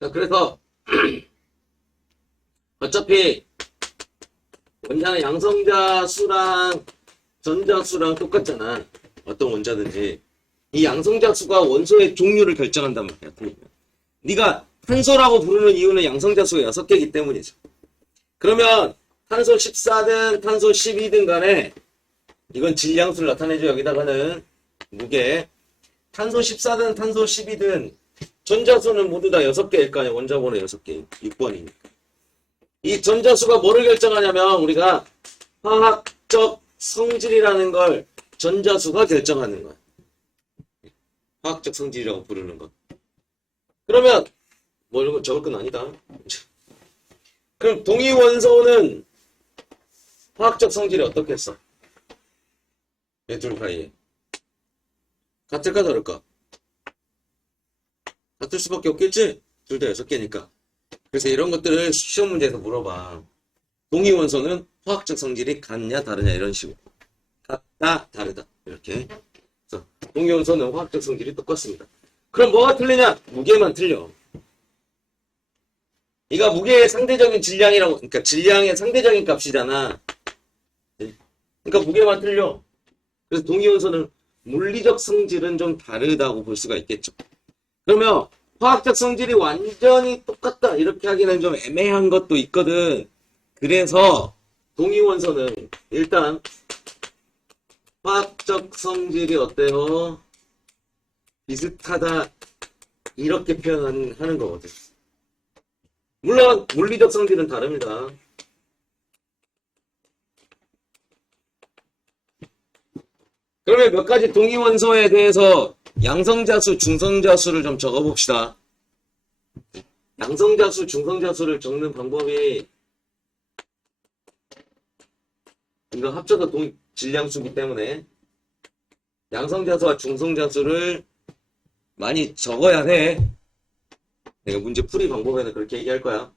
자, 그래서 어차피 원자는 양성자 수랑 전자 수랑 똑같잖아. 어떤 원자든지. 이 양성자 수가 원소의 종류를 결정한단 말이야. 네가 탄소라고 부르는 이유는 양성자 수가 6개이기 때문이죠. 그러면 탄소 14든 탄소 12든 간에 이건 질량수를 나타내죠. 여기다가는 무게. 탄소 14든 탄소 12든 전자수는 모두 다 6개일 거 아니야. 원자번호 6개. 6번이니까. 이 전자수가 뭐를 결정하냐면 우리가 화학적 성질이라는 걸 전자수가 결정하는 거야. 화학적 성질이라고 부르는 거. 그러면 뭐 이런 거 적을 건 아니다. 그럼 동위원소는 화학적 성질이 어떻겠어? 얘 둘 사이에 같을까 다를까? 같을 수밖에 없겠지? 둘 다 6개니까. 그래서 이런 것들을 시험 문제에서 물어봐. 동위원소는 화학적 성질이 같냐 다르냐 이런 식으로. 같다 다르다 이렇게. 그래서 동위원소는 화학적 성질이 똑같습니다. 그럼 뭐가 틀리냐? 무게만 틀려. 이가 무게의 상대적인 질량이라고, 그러니까 질량의 상대적인 값이잖아. 그러니까 무게만 틀려. 그래서 동위원소는 물리적 성질은 좀 다르다고 볼 수가 있겠죠. 그러면 화학적 성질이 완전히 똑같다 이렇게 하기는 좀 애매한 것도 있거든. 그래서 동위원소는 일단 화학적 성질이 어때요? 비슷하다 이렇게 표현하는 거거든. 물론 물리적 성질은 다릅니다. 그러면 몇 가지 동위원소에 대해서 양성자수, 중성자수를 좀 적어봅시다. 양성자수, 중성자수를 적는 방법이 이거 합쳐서 질량수기 때문에 양성자수와 중성자수를 많이 적어야 돼. 내가 문제 풀이 방법에는 그렇게 얘기할 거야.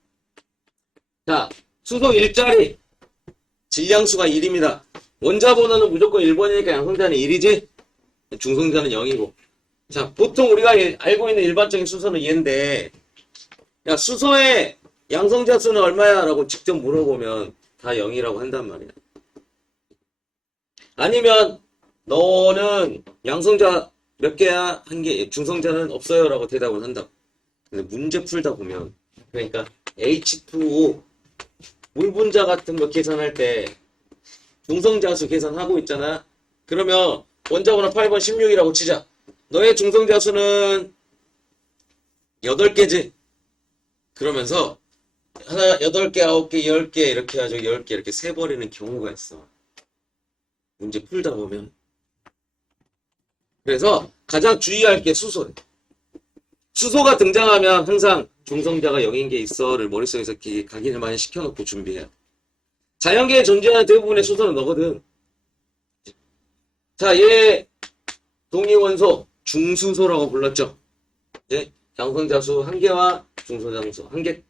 자, 수소 일자리 질량수가 1입니다. 원자 번호는 무조건 1번이니까 양성자는 1이지? 중성자는 0이고. 자, 보통 우리가 알고 있는 일반적인 수소는 얘인데, 야, 수소의 양성자 수는 얼마야? 라고 직접 물어보면 다 0이라고 한단 말이야. 아니면, 너는 양성자 몇 개야? 한 개, 중성자는 없어요. 라고 대답을 한다. 근데 문제 풀다 보면, 그러니까 H2O, 물 분자 같은 거 계산할 때, 중성자수 계산하고 있잖아. 그러면 원자번호 8번 16이라고 치자. 너의 중성자수는 8개지. 그러면서 하나 8개, 9개, 10개 이렇게 해가지고 10개 이렇게 세버리는 경우가 있어. 문제 풀다 보면. 그래서 가장 주의할 게 수소래. 수소가 등장하면 항상 중성자가 0인 게 있어를 머릿속에서 각인을 많이 시켜놓고 준비해요. 자연계에 존재하는 대부분의 수소는 너거든. 자, 얘 동위원소 중수소라고 불렀죠. 예? 양성자수 1개와 중성자수 1개.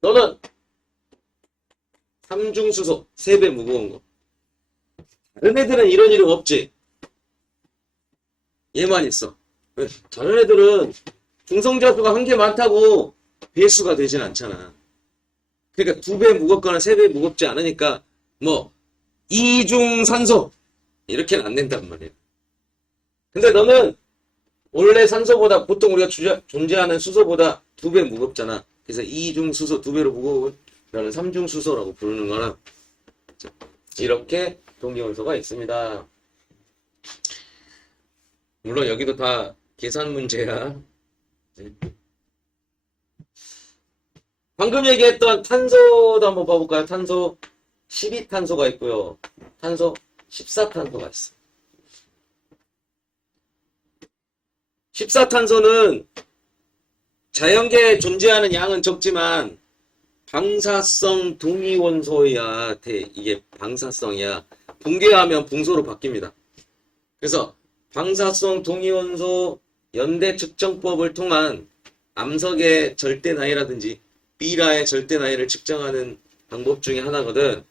너는 삼중수소 3배 무거운 거. 다른 애들은 이런 이름 없지. 얘만 있어. 왜? 다른 애들은 중성자수가 1개 많다고 배수가 되진 않잖아. 그러니까 2배 무겁거나 3배 무겁지 않으니까 뭐 이중산소 이렇게는 안 된단 말이야. 근데 너는 원래 산소보다 보통 우리가 존재하는 수소보다 2배 무겁잖아. 그래서 이중수소 2배로 무거운 나는 삼중수소라고 부르는 거랑 이렇게 동위원소가 있습니다. 물론 여기도 다 계산 문제야. 방금 얘기했던 탄소도 한번 봐볼까요? 탄소 12탄소가 있고요. 탄소 14탄소가 있어. 14탄소는 자연계에 존재하는 양은 적지만 방사성 동위원소야. 이게 방사성이야. 붕괴하면 붕소로 바뀝니다. 그래서 방사성 동위원소 연대 측정법을 통한 암석의 절대 나이라든지 비라의 절대 나이를 측정하는 방법 중에 하나거든.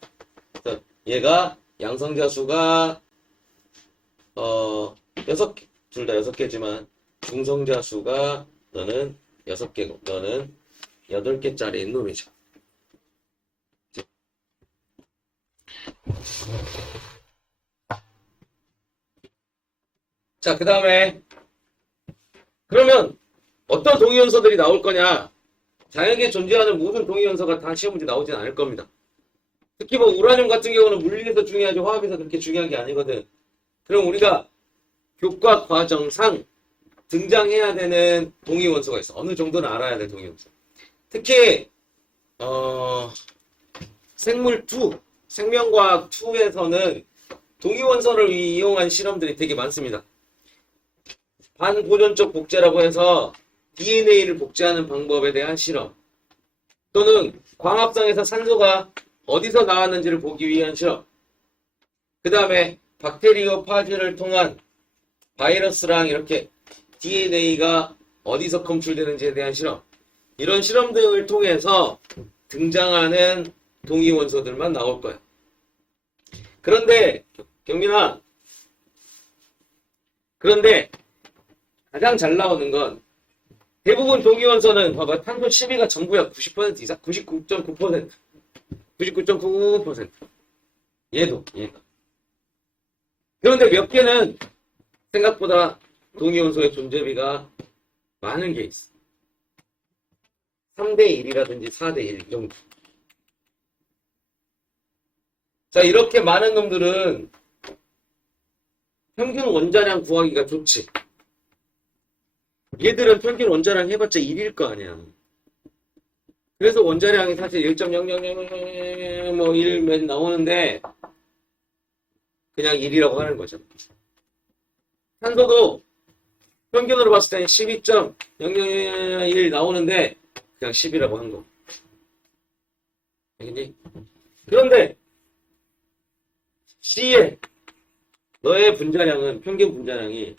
그래서 얘가 양성자수가 6개, 둘 다 6개지만 중성자수가 너는 6개고 너는 8개짜리인 놈이죠. 자, 그 다음에 그러면 어떤 동위원소들이 나올 거냐? 자연계에 존재하는 모든 동위원소가 다 시험 문제 나오진 않을 겁니다. 특히 뭐 우라늄 같은 경우는 물리에서 중요하지 화학에서 그렇게 중요한 게 아니거든. 그럼 우리가 교과 과정상 등장해야 되는 동위원소가 있어. 어느 정도는 알아야 될 동위원소. 특히 생물 2, 생명과학 2에서는 동위원소를 이용한 실험들이 되게 많습니다. 반보존적 복제라고 해서 DNA를 복제하는 방법에 대한 실험, 또는 광합성에서 산소가 어디서 나왔는지를 보기 위한 실험, 그 다음에 박테리오파지를 통한 바이러스랑 이렇게 DNA가 어디서 검출되는지에 대한 실험, 이런 실험 등을 통해서 등장하는 동위원소들만 나올 거야. 그런데 경민아, 그런데 가장 잘 나오는 건 대부분 동위원소는 봐봐, 탄소 12가 전부야. 90% 이상, 99.9%, 99.99%. 얘가. 그런데 몇 개는 생각보다 동위원소의 존재비가 많은 게 있어. 3대 1이라든지 4대 1 정도. 자, 이렇게 많은 놈들은 평균 원자량 구하기가 좋지. 얘들은 평균 원자량 해봤자 1일 거 아니야. 그래서 원자량이 사실 1.0000 뭐 1 나오는데 그냥 1이라고 하는 거죠. 산소도 평균으로 봤을 때는 12.0001 나오는데 그냥 10이라고 한 거. 알겠니? 그런데 C에 너의 분자량은 평균 분자량이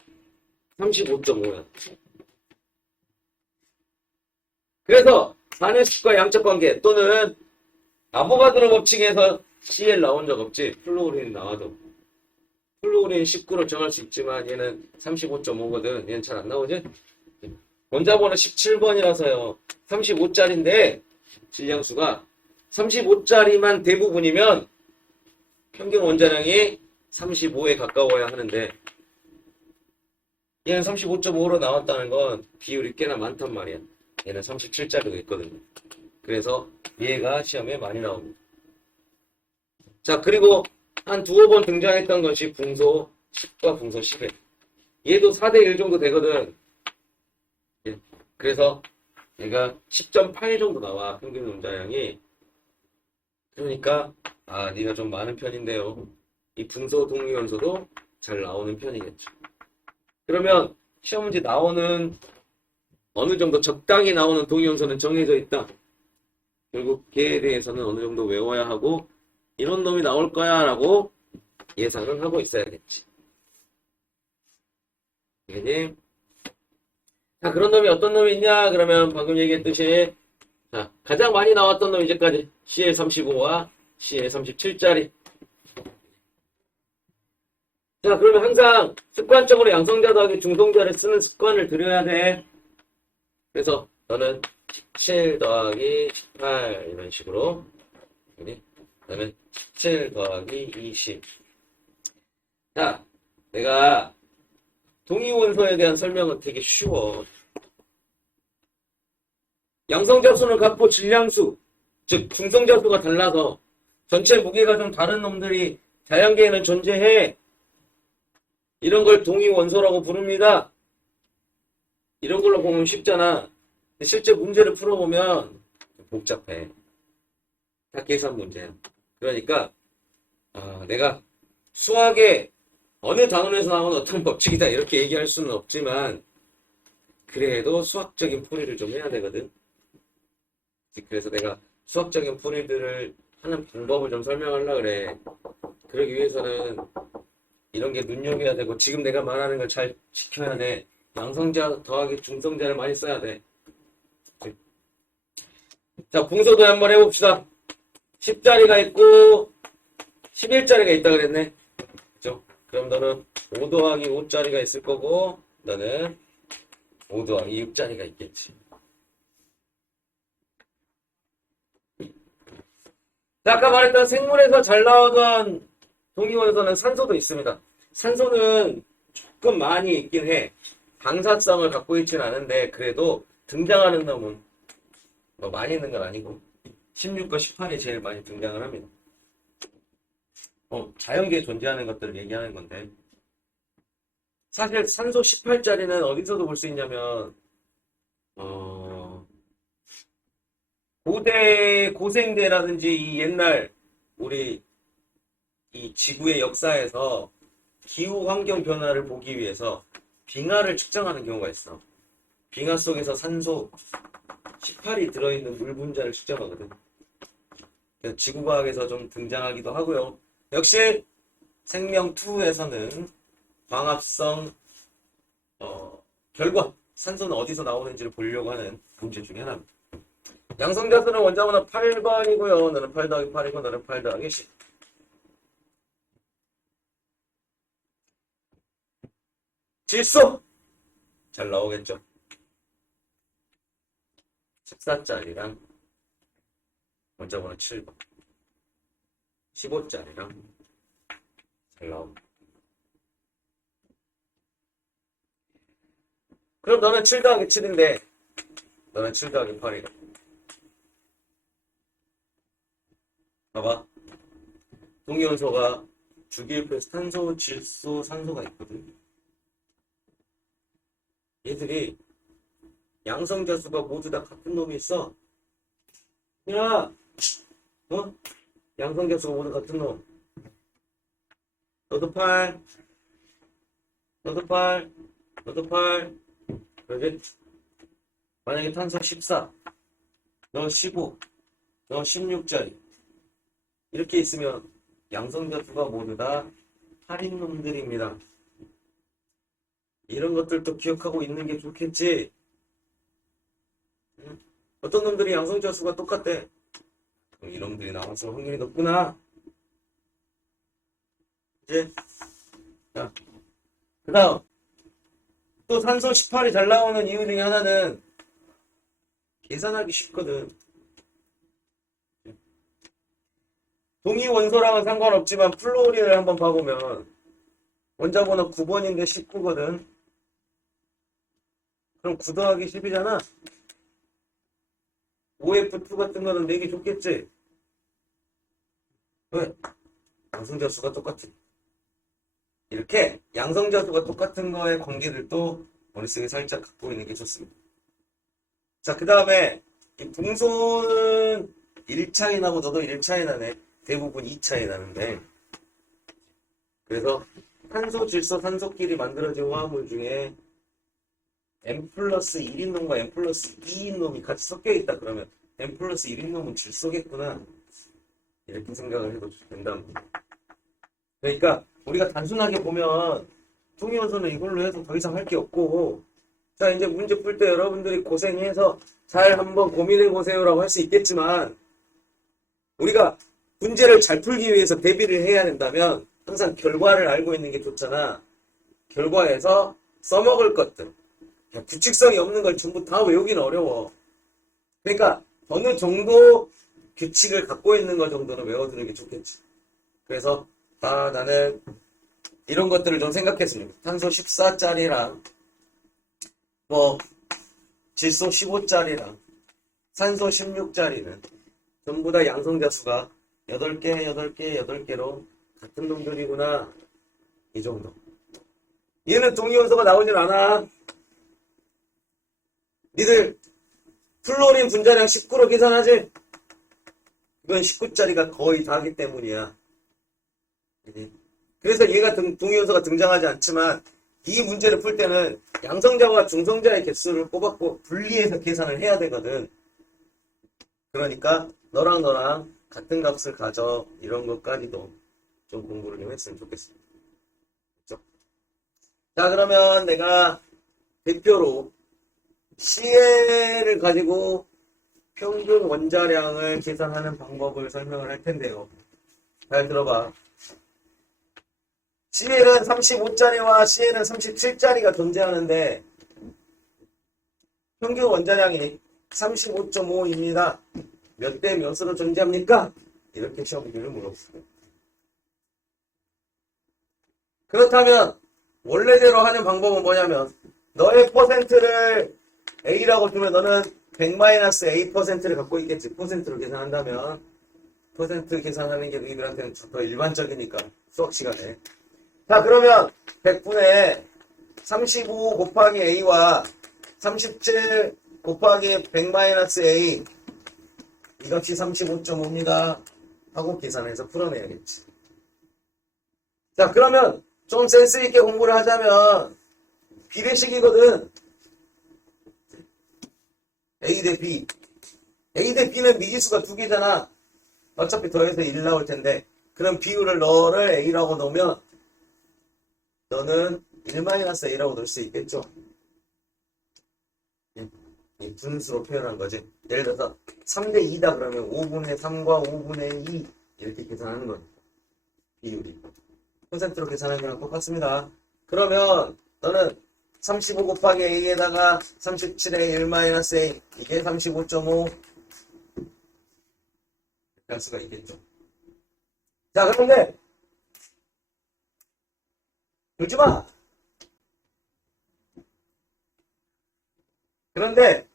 35.5야. 그래서 산의식과 양적 관계 또는 아보가드로 법칙에서 Cl 나온 적 없지. 플루오린 나와도. 플루오린 19로 정할 수 있지만 얘는 35.5거든. 얘는 잘 안 나오지? 원자번호 17번이라서요. 35짜리인데 질량수가 35짜리만 대부분이면 평균 원자량이 35에 가까워야 하는데 얘는 35.5로 나왔다는 건 비율이 꽤나 많단 말이야. 얘는 37짜리도 있거든요. 그래서 얘가 시험에 많이 나옵니다. 자, 그리고 한 두어 번 등장했던 것이 붕소 10과 붕소 11. 얘도 4대 1 정도 되거든. 그래서 얘가 10.8 정도 나와, 평균 원자량이. 그러니까 네가 좀 많은 편인데요. 이 붕소 동위원소도 잘 나오는 편이겠죠. 그러면 시험 문제 나오는 어느 정도 적당히 나오는 동위원소는 정해져 있다. 결국 걔에 대해서는 어느 정도 외워야 하고 이런 놈이 나올 거야 라고 예상을 하고 있어야겠지. 알겠니? 자, 그런 놈이 어떤 놈이 있냐? 그러면 방금 얘기했듯이 자, 가장 많이 나왔던 놈 이제까지 CL35와 CL37짜리. 자, 그러면 항상 습관적으로 양성자 더하기 중성자를 쓰는 습관을 들여야 돼. 그래서 너는 17 더하기 18 이런 식으로, 너는 17 더하기 20. 자, 내가 동위원소에 대한 설명은 되게 쉬워. 양성자수는 같고 질량수, 즉 중성자수가 달라서 전체 무게가 좀 다른 놈들이 자연계에는 존재해. 이런 걸 동위원소라고 부릅니다. 이런 걸로 보면 쉽잖아. 근데 실제 문제를 풀어보면 복잡해. 다 계산 문제야. 그러니까 내가 수학에 어느 단원에서 나온 어떤 법칙이다 이렇게 얘기할 수는 없지만 그래도 수학적인 풀이를 좀 해야 되거든. 그래서 내가 수학적인 풀이들을 하는 방법을 좀 설명하려고 그래. 그러기 위해서는 이런 게 눈여겨야 되고 지금 내가 말하는 걸 잘 지켜야 돼. 양성자 더하기 중성자를 많이 써야 돼. 자, 붕소도 한번 해봅시다. 10짜리가 있고 11짜리가 있다 그랬네. 그죠? 그럼 너는 5 더하기 5짜리가 있을 거고 너는 5 더하기 6짜리가 있겠지. 자, 아까 말했던 생물에서 잘 나오던 동위원소는 산소도 있습니다. 산소는 조금 많이 있긴 해. 방사성을 갖고 있지는 않은데 그래도 등장하는 놈은 뭐 많이 있는 건 아니고 16과 18이 제일 많이 등장을 합니다. 자연계에 존재하는 것들을 얘기하는 건데 사실 산소 18짜리는 어디서도 볼 수 있냐면 고생대라든지 이 옛날 우리 이 지구의 역사에서 기후 환경 변화를 보기 위해서 빙하를 측정하는 경우가 있어. 빙하 속에서 산소 18이 들어있는 물 분자를 측정하거든. 그래서 지구과학에서 좀 등장하기도 하고요. 역시 생명2에서는 광합성 결과 산소는 어디서 나오는지를 보려고 하는 문제 중에 하나입니다. 양성자수는 원자번호 8번이고요. 너는 8 더하기 8이고 너는 8 더하기 10. 질소! 잘 나오겠죠? 14짜리랑 원자번호 7번 15짜리랑 잘 나옵니다. 그럼 너는 7 더하기 7인데 너는 7 더하기 8이다. 봐봐. 동위원소가 주기율표에서 탄소, 질소, 산소가 있거든. 얘들이 양성자수가 모두 다 같은 놈이 있어. 야! 양성자수가 모두 같은 놈. 너도 8. 너도 8. 너도 8. 그러지? 만약에 탄소 14. 너 15. 너 16짜리. 이렇게 있으면 양성자수가 모두 다 8인 놈들입니다. 이런 것들도 기억하고 있는 게 좋겠지. 어떤 놈들이 양성자수가 똑같대. 그럼 이놈들이 나왔을 확률이 높구나. 이제 자, 그 다음 또 산소 18이 잘 나오는 이유 중에 하나는 계산하기 쉽거든. 동위 원소랑은 상관없지만 플로린을 한번 봐보면 원자번호 9번인데 19거든. 그럼 9 더하기 10이잖아. OF2 같은 거는 내기 좋겠지? 왜? 양성자수가 똑같아. 이렇게 양성자수가 똑같은 거의 관계들도 머릿속에 살짝 갖고 있는 게 좋습니다. 자, 그 다음에 이 붕소는 1차이 나고 너도 1차이 나네. 대부분 2차이 나는데 그래서 탄소, 질소, 산소끼리 만들어진 화합물 중에 M 플러스 1인 놈과 M 플러스 2인 놈이 같이 섞여 있다 그러면 M 플러스 1인 놈은 질소겠구나. 이렇게 생각을 해도 된답니다. 그러니까 우리가 단순하게 보면 동위원소는 이걸로 해서 더 이상 할 게 없고 자 이제 문제 풀 때 여러분들이 고생해서 잘 한번 고민해 보세요라고 할 수 있겠지만 우리가 문제를 잘 풀기 위해서 대비를 해야 된다면 항상 결과를 알고 있는 게 좋잖아. 결과에서 써먹을 것들 규칙성이 없는 걸 전부 다 외우기는 어려워. 그러니까 어느 정도 규칙을 갖고 있는 것 정도는 외워두는 게 좋겠지. 그래서 나는 이런 것들을 좀 생각했습니다. 탄소 14짜리랑 뭐 질소 15짜리랑 산소 16짜리는 전부 다 양성자수가 8개, 8개, 8개로 같은 놈들이구나. 이 정도. 얘는 동위원소가 나오질 않아. 니들 플로린 분자량 19로 계산하지? 이건 19짜리가 거의 다기 때문이야. 그래서 얘가 동위원소가 등장하지 않지만 이 문제를 풀 때는 양성자와 중성자의 개수를 꼬박꼬박 분리해서 계산을 해야 되거든. 그러니까 너랑 같은 값을 가져. 이런 것까지도 좀 공부를 좀 했으면 좋겠습니다. 그렇죠? 자, 그러면 내가 대표로 CL을 가지고 평균 원자량을 계산하는 방법을 설명을 할 텐데요. 잘 들어봐. CL은 35짜리와 CL은 37짜리가 존재하는데 평균 원자량이 35.5입니다. 몇 대 몇으로 존재합니까? 이렇게 시험 문제를 물어보세요. 그렇다면 원래대로 하는 방법은 뭐냐면 너의 퍼센트를 A라고 두면 너는 100-A%를 갖고 있겠지. 퍼센트로 계산한다면 퍼센트 계산하는 게 너희들한테는 더 일반적이니까 수학 시간에. 자, 그러면 100분의 35 곱하기 A와 37 곱하기 100-A 이 값이 35.5입니다 하고 계산해서 풀어내야겠지. 자, 그러면 좀 센스 있게 공부를 하자면 비례식이거든. A 대 B. A 대 B는 미지수가 두 개잖아. 어차피 더해서 1 나올 텐데 그럼 비율을 너를 A라고 놓으면 너는 1-A라고 넣을 수 있겠죠. 이 분수로 표현한 거지. 예를 들어서 3대 2다 그러면 5분의 3과 5분의 2 이렇게 계산하는 거야. 비율이. 퍼센트로 계산하는 거랑 똑같습니다. 그러면 너는 35 곱하기 A에다가 37의 1-A 이게 35.5 할 수가 있겠죠. 자, 그런데 울지마. 그런데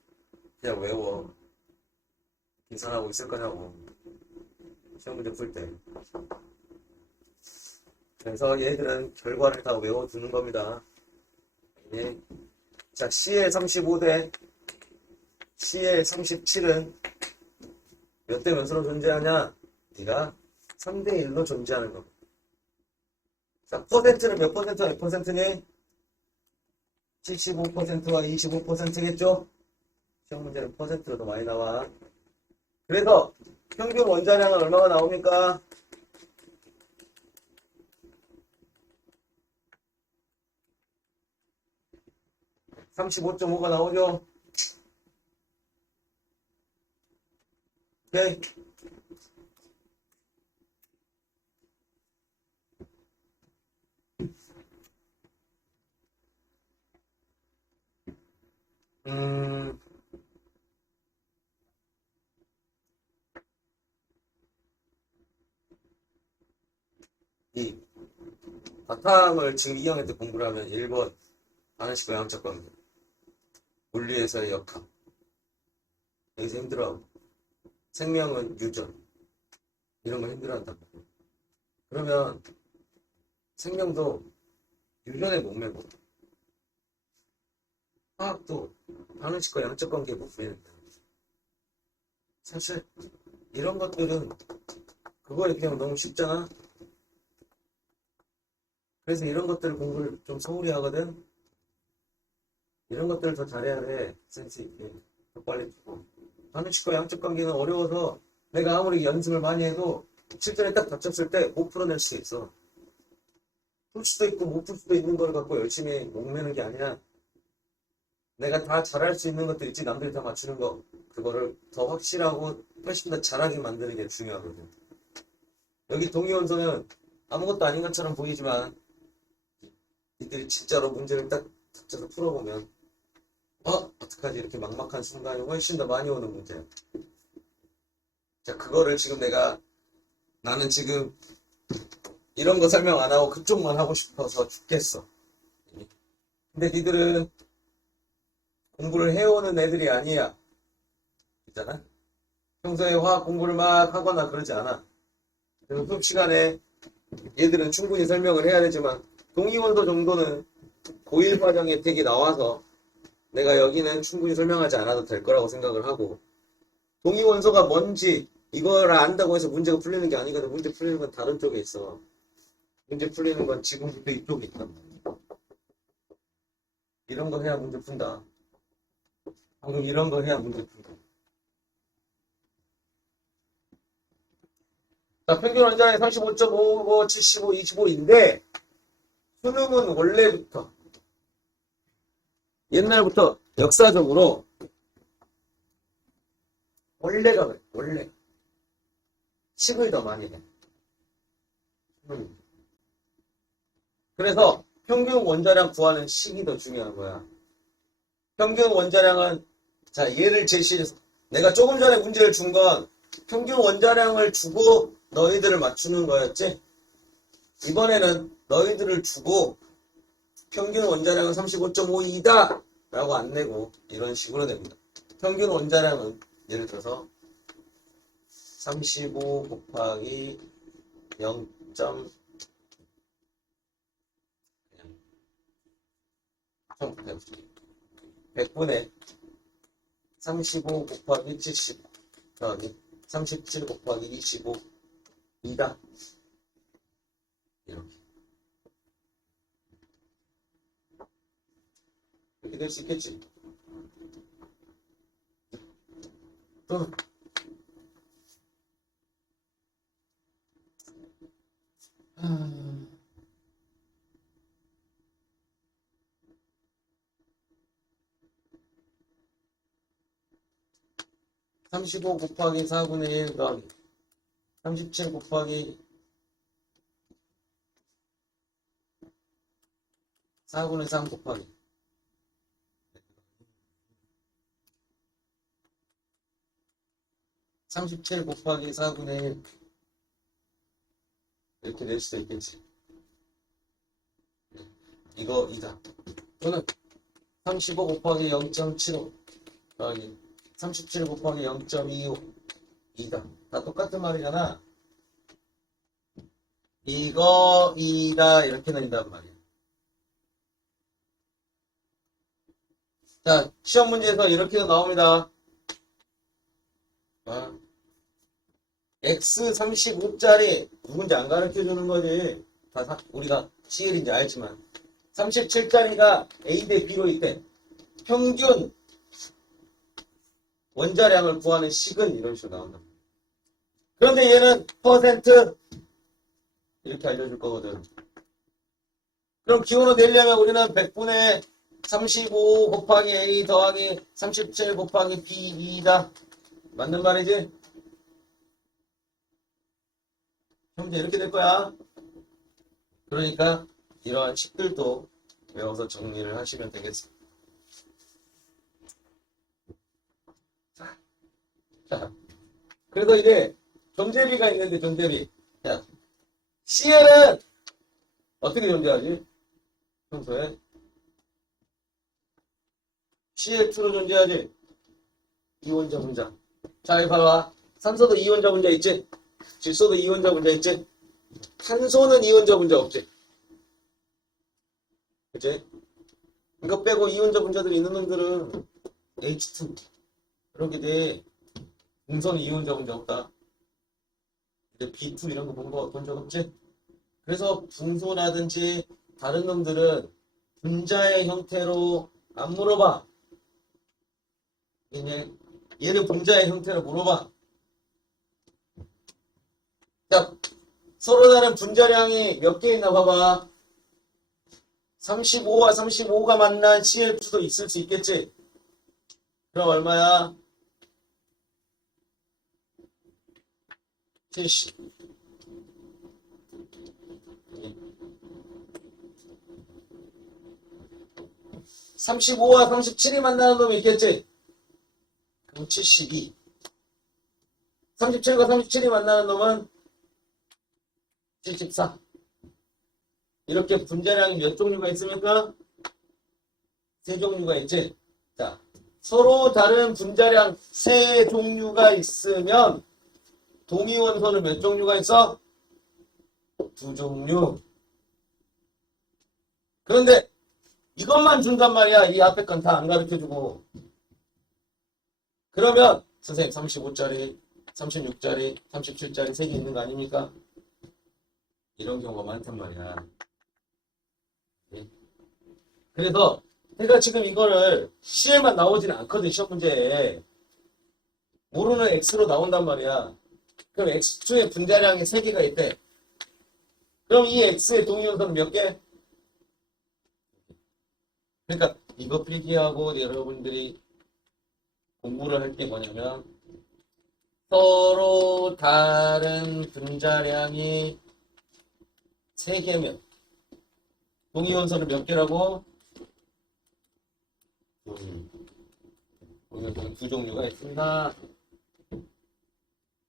그냥 외워. 계산하고 있을 거냐고. 시험 문제 풀 때. 그래서 얘들은 결과를 다 외워두는 겁니다. 예. 자, C의 35대 C의 37은 몇 대 몇으로 존재하냐? 네가 3대 1로 존재하는 겁니다. 자, 퍼센트는 몇 퍼센트와 몇 퍼센트니? 75%와 25%겠죠? 시험 문제는 퍼센트로 더 많이 나와. 그래서 평균 원자량은 얼마가 나옵니까? 35.5가 나오죠? 오케이. 이 바탕을 지금 2학년 때 공부를 하면 1번 하나씩과 양적 관계, 물리에서의 역학, 여기서 힘들어하고, 생명은 유전, 이런 거 힘들어한다. 그러면 생명도 유전에 목매고, 화학도 하나씩과 양적 관계에 목매는다. 사실 이런 것들은 그거에 그냥 너무 쉽잖아. 그래서 이런 것들 공부를 좀 소홀히 하거든. 이런 것들을 더 잘해야 돼. 센스 있게. 더 빨리 풀고. 하나씩과 양적 관계는 어려워서 내가 아무리 연습을 많이 해도 실전에 딱 닥쳤을 때 못 풀어낼 수 있어. 풀 수도 있고 못 풀 수도 있는 걸 갖고 열심히 목매는 게 아니라 내가 다 잘할 수 있는 것들 있지. 남들이 다 맞추는 거. 그거를 더 확실하고 훨씬 더 잘하게 만드는 게 중요하거든. 여기 동의원서는 아무것도 아닌 것처럼 보이지만 이들이 진짜로 문제를 딱 닥쳐서 풀어보면 어떡하지? 이렇게 막막한 순간이 훨씬 더 많이 오는 문제야. 자, 그거를 지금 나는 지금 이런 거 설명 안 하고 그쪽만 하고 싶어서 죽겠어. 근데 니들은 공부를 해오는 애들이 아니야. 있잖아? 평소에 화학 공부를 막 하거나 그러지 않아. 그래서 수업 시간에 얘들은 충분히 설명을 해야 되지만 동의원서 정도는 고1 과정 혜택이 나와서 내가 여기는 충분히 설명하지 않아도 될 거라고 생각을 하고, 동의원서가 뭔지 이걸 안다고 해서 문제가 풀리는 게 아니거든. 문제 풀리는 건 다른 쪽에 있어. 문제 풀리는 건 지금부터 이쪽에 있단 말이야. 이런 거 해야 문제 푼다. 방금 이런 거 해야 문제 푼다. 자, 평균 원자량이 35.5, 75, 25인데 수능은 원래부터 옛날부터 역사적으로 원래가 그래. 원래 식을 더 많이 해. 그래서 평균 원자량 구하는 식이 더 중요한 거야. 평균 원자량은, 자, 얘를 제시해서 내가 조금 전에 문제를 준 건 평균 원자량을 주고 너희들을 맞추는 거였지? 이번에는 너희들을 주고 평균 원자량은 35.52다 라고 안 내고 이런 식으로 냅니다. 평균 원자량은 예를 들어서 35 곱하기 0. 100분의 35 곱하기 70 더하기 37 곱하기 25 2다. 이렇게 될 수 있겠지. 또는 35 곱하기 4분의 1 더하기 37 곱하기 4분의 3 곱하기 37 곱하기 4분의 1 이렇게 낼 수도 있겠지. 이거 2다. 또는 35 곱하기 0.75 더하기 37 곱하기 0.25 2다. 다 똑같은 말이잖아. 이거 2다 이렇게 낸단 말이야. 자, 시험 문제에서 이렇게도 나옵니다. X35짜리 누군지 안 가르쳐 주는 거지. 우리가 CL인지 알지만 37짜리가 A 대 B로 있대. 평균 원자량을 구하는 식은 이런 식으로 나온다. 그런데 얘는 퍼센트 이렇게 알려줄 거거든. 그럼 기호로 내려면 우리는 100분의 35 곱하기 A 더하기 37 곱하기 B 2다. 맞는 말이지? 현재 이렇게 될 거야. 그러니까 이러한 식들도 외워서 정리를 하시면 되겠습니다. 자, 그래서 이제 존재비가 있는데 존재비. 자, CL은 어떻게 존재하지? 평소에 CL2로 존재하지. 이원자 분자. 자, 여기 봐봐. 산소도 이원자 분자 있지? 질소도 이원자 분자 있지? 탄소는 이원자 분자 없지? 그치? 이거 빼고 이원자 분자들이 있는 놈들은 H2 그렇게 돼. 음선 이원자 분자 없다. 이제 B2 이런 거 본 적 없지? 그래서 분소라든지 다른 놈들은 분자의 형태로 안 물어봐. 얘는 분자의 형태로 물어봐. 자, 서로 다른 분자량이 몇 개 있나 봐봐. 35와 35가 만난 CL2도 있을 수 있겠지? 그럼 얼마야? 70. 35와 37이 만나는 놈이 있겠지? 그럼 72. 37과 37이 만나는 놈은 74. 이렇게 분자량이 몇 종류가 있습니까? 세 종류가 있지? 자, 서로 다른 분자량 세 종류가 있으면 동위원소는 몇 종류가 있어? 두 종류. 그런데 이것만 준단 말이야. 이 앞에 건 다 안 가르쳐주고. 그러면 선생님 35짜리, 36짜리, 37짜리 세 개 있는 거 아닙니까? 이런 경우가 많단 말이야. 그래서 내가 지금 이거를 C에만 나오지는 않거든. 시험 문제에. 모르는 X로 나온단 말이야. 그럼 X2의 분자량이 3개가 있대. 그럼 이 X의 동위원소는 몇 개? 그러니까 이거 필기하고 여러분들이 공부를 할 게 뭐냐면 서로 다른 분자량이 3개면 동위원소는 몇 개라고? 동위원소는 두 종류가 있습니다.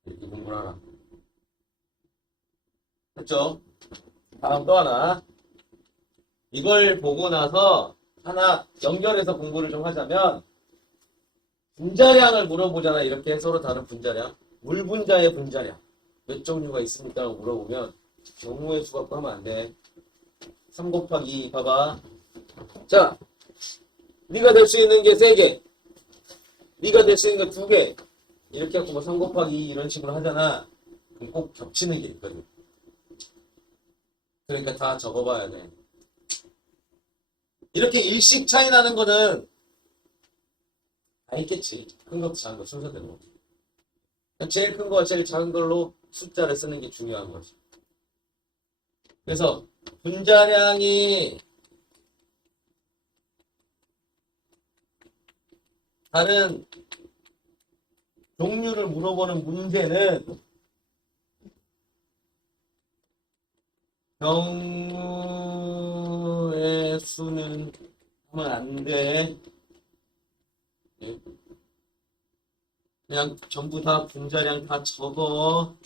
이렇게 공부를 하라. 됐죠? 다음 또 하나. 이걸 보고 나서 하나 연결해서 공부를 좀 하자면 분자량을 물어보잖아. 이렇게 서로 다른 분자량. 물 분자의 분자량. 몇 종류가 있습니까? 라고 물어보면 경우의 수 갖고 하면 안 돼. 3 곱하기 2 봐봐. 자, 네가 될 수 있는 게 3개. 네가 될 수 있는 게 2개. 이렇게 하고 뭐 3 곱하기 2 이런 식으로 하잖아. 그럼 꼭 겹치는 게 있거든. 그러니까 다 적어봐야 돼. 이렇게 일씩 차이 나는 거는 다 있겠지. 큰 것도 작은 거 순서대로. 제일 큰 거와 제일 작은 걸로 숫자를 쓰는 게 중요한 거지. 그래서 분자량이 다른 종류를 물어보는 문제는 경우의 수는 하면 안 돼. 그냥 전부 다 분자량 다 적어.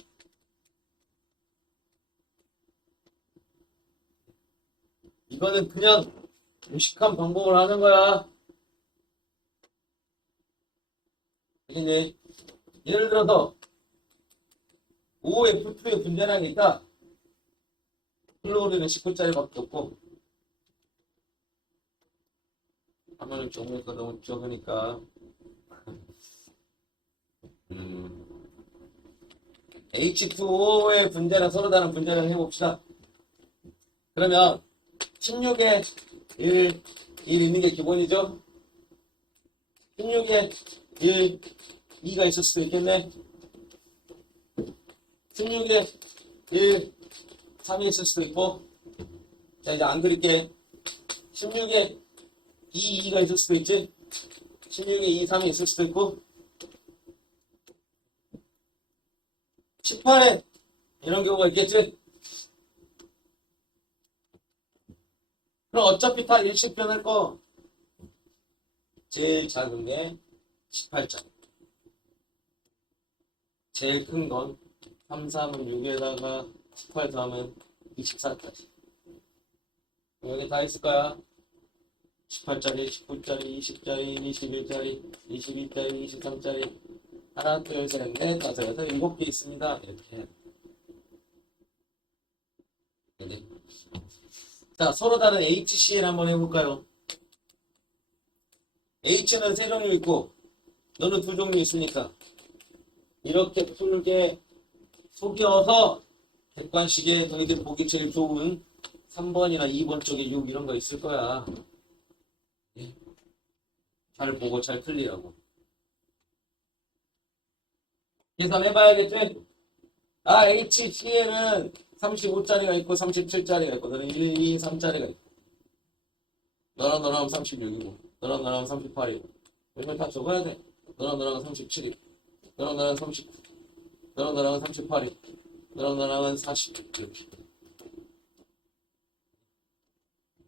이거는 그냥 무식한 방법을 하는 거야. 알겠니? 예를 들어서 OF2의 분자량이 있다. 흘러오르는 19짜리밖에 없고 하면은 종류가 너무 적으니까 H2O의 분자량 서로 다른 분자량 해봅시다. 그러면 16에 1 있는 게 기본이죠. 16에 1, 2가 있을 수도 있겠네. 16에 1, 3이 있을 수도 있고. 자, 이제 안 그릴게. 16에 2, 2가 있을 수도 있지. 16에 2, 3이 있을 수도 있고. 18에 이런 경우가 있겠지. 그럼 어차피 다 일씩 변할 거. 제일 작은 게 18장. 제일 큰 건 3, 3은 6에다가 18 더하면 24까지. 여기 다 있을 거야. 18짜리, 19짜리, 20짜리, 21짜리, 22짜리, 23짜리. 하나, 둘, 셋, 넷, 다섯, 여섯, 7개 있습니다. 이렇게. 네. 자, 서로 다른 HCl 한번 해볼까요? H는 3종류 있고, 너는 2종류 있으니까. 이렇게 풀게 속여서 객관식에 너희들 보기 제일 좋은 3번이나 2번 쪽에 6 이런 거 있을 거야. 예. 잘 보고 잘 풀리라고. 계산해봐야겠지? 아, HCL은 35짜리가 있고 37짜리가 있고 너는 1, 2, 3짜리가 있고 너랑 너랑 36이고 너랑 나랑 38이고 이걸 다 적어야 돼. 너랑 나랑 37이고 너랑 나랑 39 너랑 나랑은 38이고 너랑 나랑은 40 이렇게.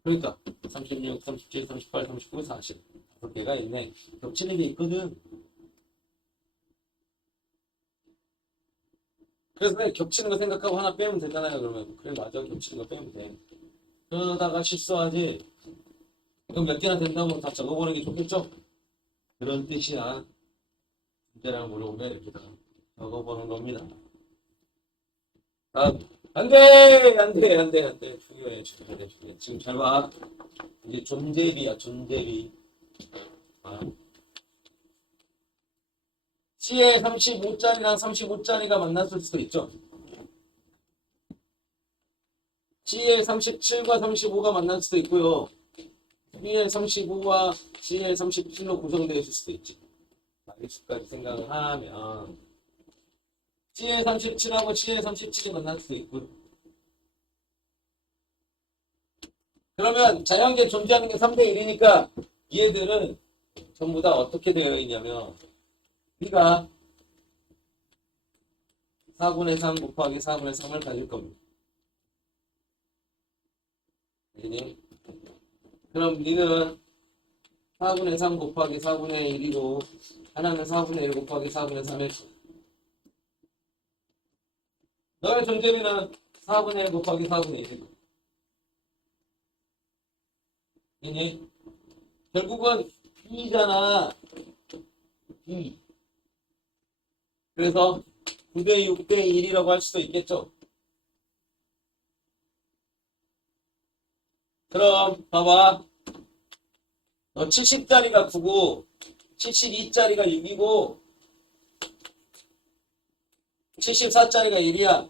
그러니까 36, 37, 38, 39, 40 다섯 개가 있네. 겹치는 게 있거든. 그래서 그냥 겹치는 거 생각하고 하나 빼면 되잖아요. 그러면 그래 맞아, 겹치는 거 빼면 돼. 그러다가 실수하지. 그럼 몇 개나 된다고 다 적어보는 게 좋겠죠? 그런 뜻이야. 문제랑 물어보면 이렇게 다 적어보는 겁니다. 다음. 안 돼! 안 돼! 안 돼! 안 돼! 중요해. 중요해. 중요해. 지금 잘 봐. 이제 존재비야. 존재비. 아. C에 35짜리랑 35짜리가 만났을 수도 있죠. C에 37과 35가 만날 수도 있고요. B에 35와 C에 37로 구성되어 있을 수도 있지. 마리수까지 생각을 하면 C에 37하고 C에 37이 만날 수도 있고. 그러면 자연계에 존재하는 게 3대 1이니까 얘들은 전부 다 어떻게 되어 있냐면 B가 4분의 3 곱하기 4분의 3을 가질 겁니다. 알겠니? 그럼 니는 4분의 3 곱하기 4분의 1이고 하나는 4분의 1 곱하기 4분의 3일 거야. 너의 존재비는 4분의 1 곱하기 4분의 1. 이니 결국은 B잖아. B. 그래서 9대 6대 1이라고 할 수도 있겠죠. 그럼 봐봐. 70짜리가 9고 72짜리가 6이고 74짜리가 1이야.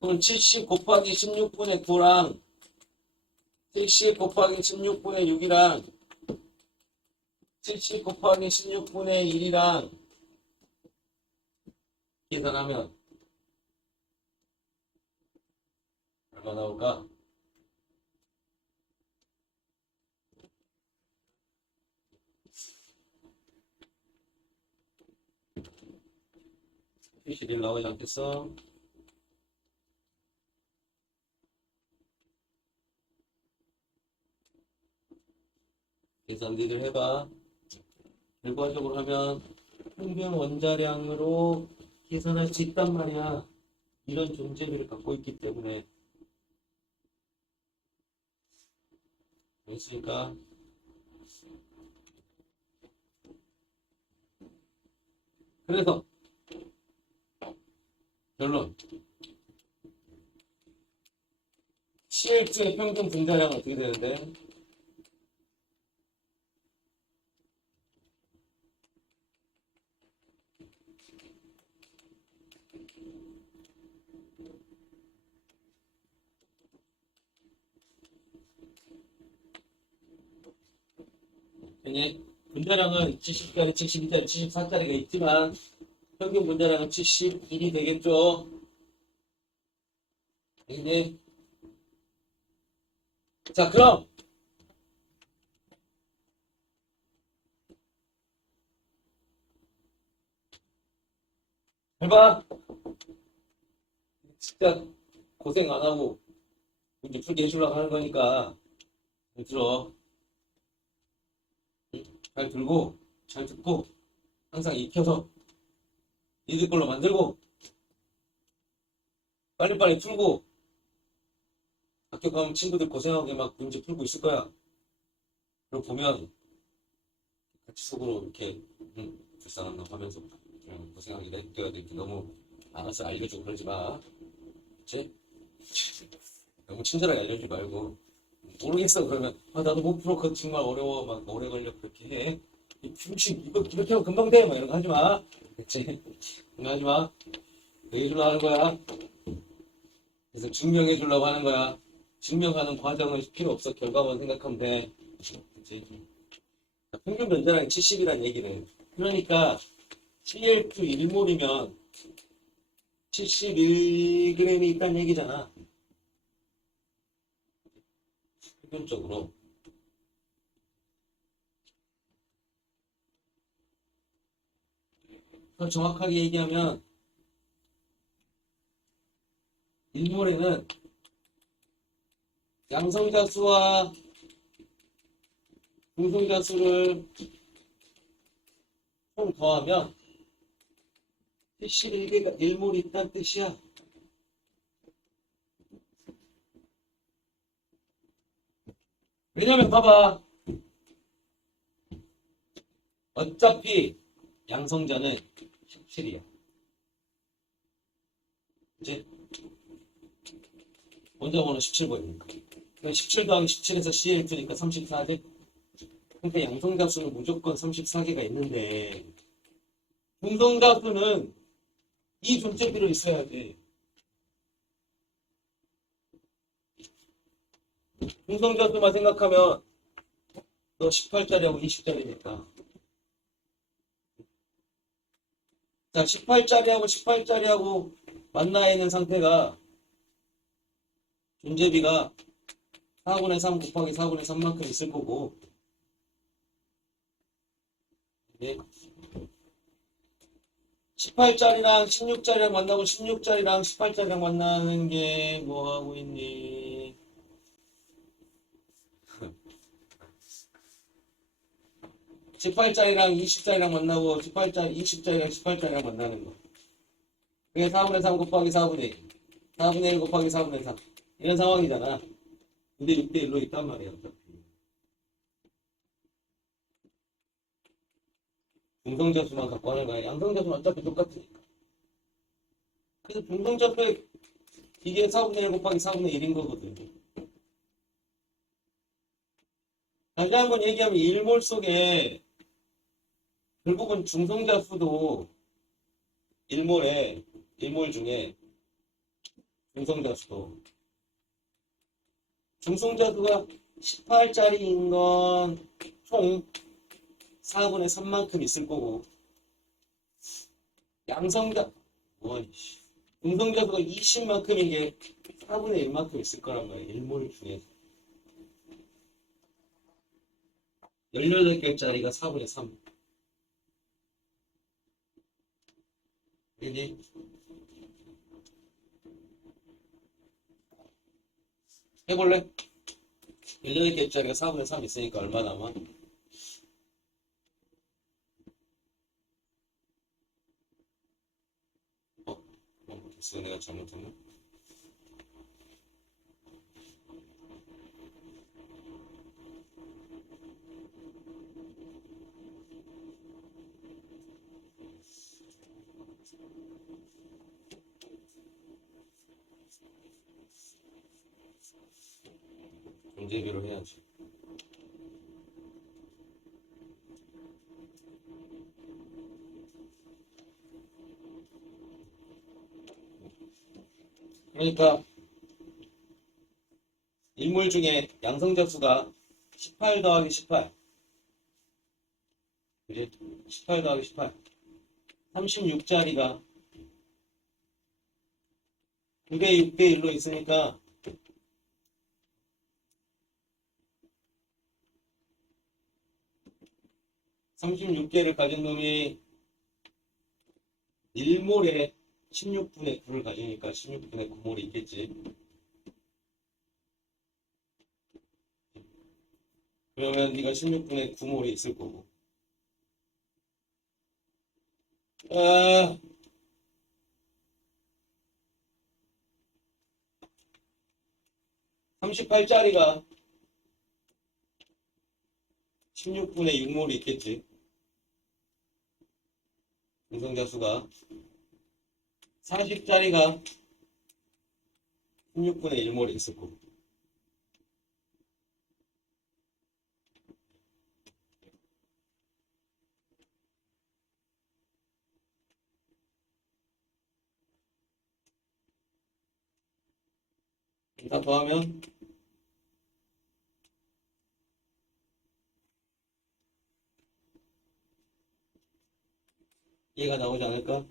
그럼 70 곱하기 16분의 9랑 70 곱하기 16분의 6이랑 70 곱하기 16분의 1이랑 계산하면 얼마 나올까? 표시를 나오지 않겠어? 계산 니들 해봐. 결과적으로 하면 평균 원자량으로 계산할 수 있단 말이야. 이런 존재비를 갖고 있기 때문에. 알겠습니까? 그래서 결론. CL2의 평균 분자량은 어떻게 되는데? 분자량은 70짜리, 72짜리, 74짜리가 있지만 평균 분자량은 71이 되겠죠. 알겠니? 자, 그럼 해봐. 진짜 고생 안 하고 문제 풀게 해주려고 하는 거니까 잘 들어. 잘 들고 잘 듣고 항상 익혀서 니들 걸로 만들고 빨리빨리 풀고 학교 가면 친구들 고생하게 막 문제 풀고 있을 거야. 그럼 보면 같이 속으로 이렇게 불쌍한 거 하면서 고생하게 느껴야 되니까 너무 알아서 알려주고 그러지 마. 그치? 너무 친절하게 알려주지 말고 모르겠어 그러면 나도 못 풀어 그거 정말 어려워 막 오래 걸려 그렇게 해. 이거 이렇게 하면 금방 돼 막 이런 거 하지 마. 그치? 그런 거 하지 마. 얘기해주려고 하는 거야. 그래서 증명해 주려고 하는 거야. 증명하는 과정은 필요 없어. 결과만 생각하면 돼. 그치? 평균 변자량이 70이란 얘기는 그러니까 CL2 1몰이면 71g이 있다는 얘기잖아. 평균적으로. 더 정확하게 얘기하면 1몰에는 양성자수와 중성자수를 총 더하면 71개가 1몰이 있다는 뜻이야. 왜냐면 봐봐. 어차피 양성자는 17이야. 그치? 원자번호 17번이니까. 17 더하기 17에서 CL2니까 34지? 그러니까 양성자수는 무조건 34개가 있는데 중성자수는 이 존재비로 있어야지. 중성자수만 생각하면 너 18짜리하고 20짜리니까. 자, 18짜리하고 만나 있는 상태가 존재비가 4분의 3 곱하기 4분의 3만큼 있을 거고. 네. 18짜리랑 16짜리랑 만나고 16짜리랑 18짜리랑 만나는 게 뭐 하고 있니? 18짜리랑 20짜리랑 만나고 18짜리, 20짜리랑 18짜리랑 만나는 거. 그게 4분의 3 곱하기 4분의 1. 4분의 1 곱하기 4분의 3 이런 상황이잖아. 근데 6대 1로 있단 말이야. 어차피. 중성자수만 갖고 하는 거야. 양성자수는 어차피 똑같으니까. 그래서 중성자수의 이게 4분의 1 곱하기 4분의 1인 거거든. 다시 한번 얘기하면 일몰 속에 결국은 중성자수도 일몰 중에 중성자수도 중성자수가 18짜리인 건 총 4분의 3만큼 있을 거고 양성자 중성자수가 20만큼인 게 4분의 1만큼 있을 거란 말이야. 일몰 중에서 18개짜리가 4분의 3. 그지? 해볼래? 18개짜리가 4분의 3 있으니까 얼마 남아? 글쎄 내가 잘못했나? 문제비로 해야지. 그러니까 일몰 중에 양성자수가 18 더하기 18 그지? 18 더하기 18 36짜리가 2대 6대 1로 있으니까 36개를 가진 놈이 일몰에 16분의 9를 가지니까 16분의 9몰이 있겠지. 그러면 네가 16분의 9몰이 있을 거고. 38짜리가 16분의 6몰이 있겠지. 중성자수가 40짜리가 16분의 1몰이 있을 거고. 다 더하면 얘가 나오지 않을까?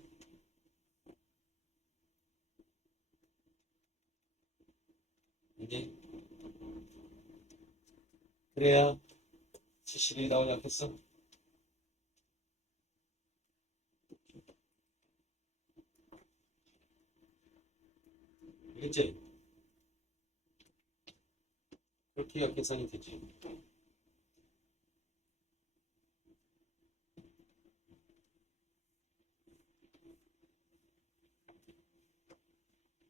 이제 그래야 70이 나오지 않겠어? 그치? 그렇게 계산이 되지.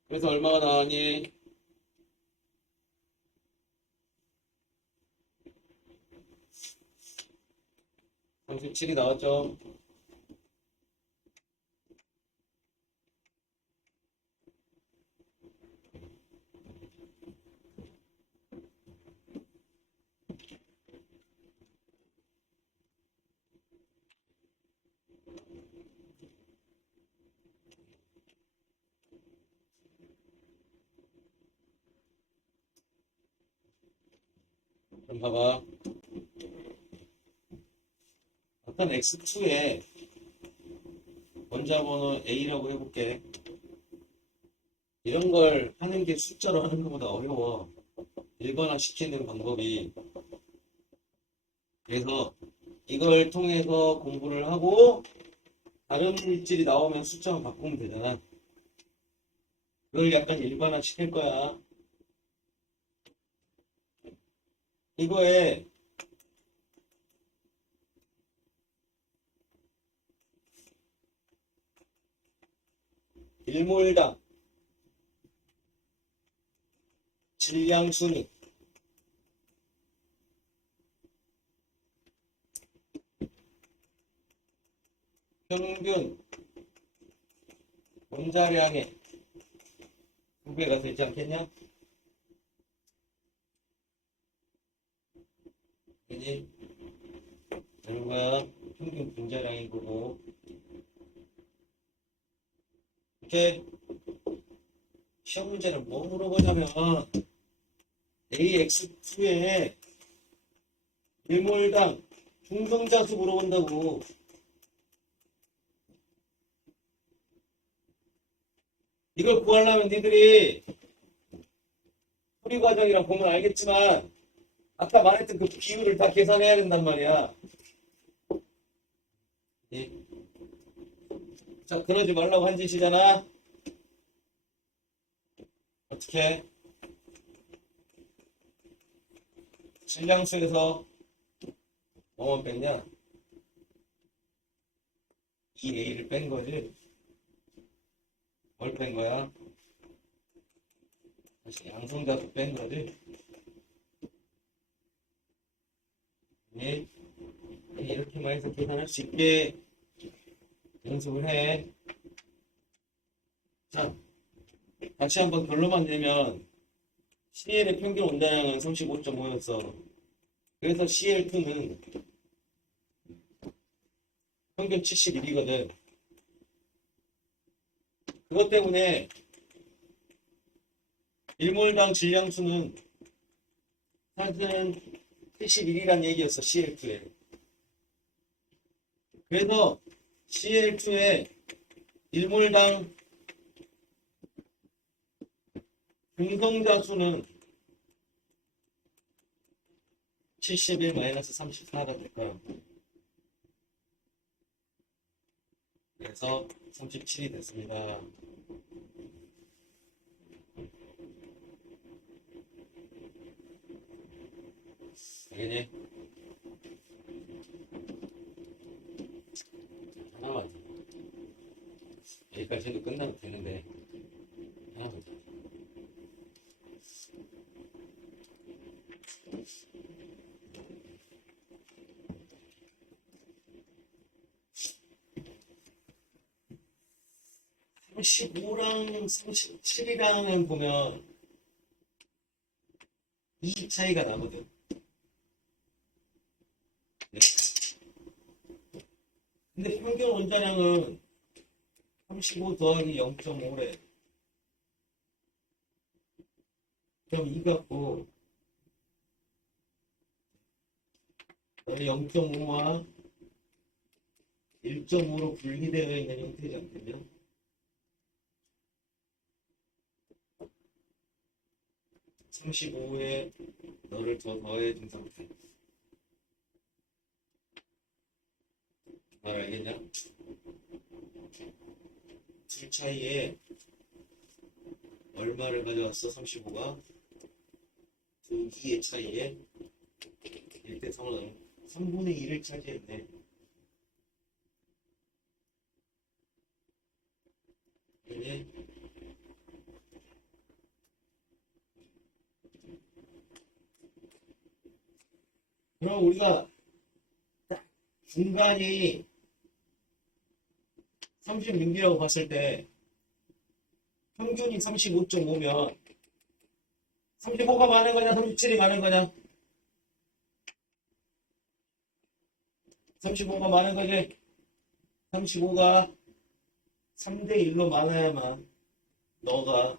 그래서 얼마가 나왔니? 37이 나왔죠? 그럼 봐봐. 어떤 x2에 원자번호 a라고 해볼게. 이런 걸 하는 게 숫자로 하는 것보다 어려워. 일반화 시키는 방법이. 그래서 이걸 통해서 공부를 하고 다른 물질이 나오면 숫자만 바꾸면 되잖아. 그걸 약간 일반화 시킬 거야. 이거에 일몰당 질량순위 평균 원자량의 2배가 되지 않겠냐? 그지? 결과 평균 분자량인 거고. 이렇게 시험 문제는 뭐 물어보냐면 AX2에 일몰당 중성자수 물어본다고. 이걸 구하려면 니들이 풀이 과정이랑 보면 알겠지만 아까 말했던 그 비율을 다 계산해야 된단 말이야. 예. 자, 그러지 말라고 한 짓이잖아. 어떻게? 질량수에서 뭐만 뺐냐? 이 A를 뺀 거지. 뭘 뺀 거야? 다시 양성자수 뺀 거지. 예. 이렇게만 해서 계산할 수 있게 연습을 해. 자, 다시 한번 결론만 내면 CL의 평균 원자량은 35.5였어. 그래서 CL2는 평균 71이거든. 그것 때문에 일몰당 질량수는 사실은 71이란 얘기였어, CL2에. 그래서 CL2의 일몰당 중성자 수는 71-34가 될 거야. 그래서 37이 됐습니다. 알겠니? 하나만 더. 여기까지 해도 끝나면 되는데 하나만 더. (35랑) (37이랑은) 보면 이 차이가 나거든. 네. 근데 평균 원자량은 35 더하기 0.5래. 그럼 이 같고 0.5와 1.5로 분리되어 있는 형태지 않겠냐? (35에) 너를 더 더해준 상태. 말 알겠냐? 둘 차이에 얼마를 가져왔어? 35가 2의 차이에 1대 3을 3분의 1을 차지했네. 이제 그럼 우리가 딱 중간이 36이라고 봤을 때 평균이 35.5면 35가 많은 거냐 37이 많은 거냐? 35가 많은 거지. 35가 3대 1로 많아야만 너가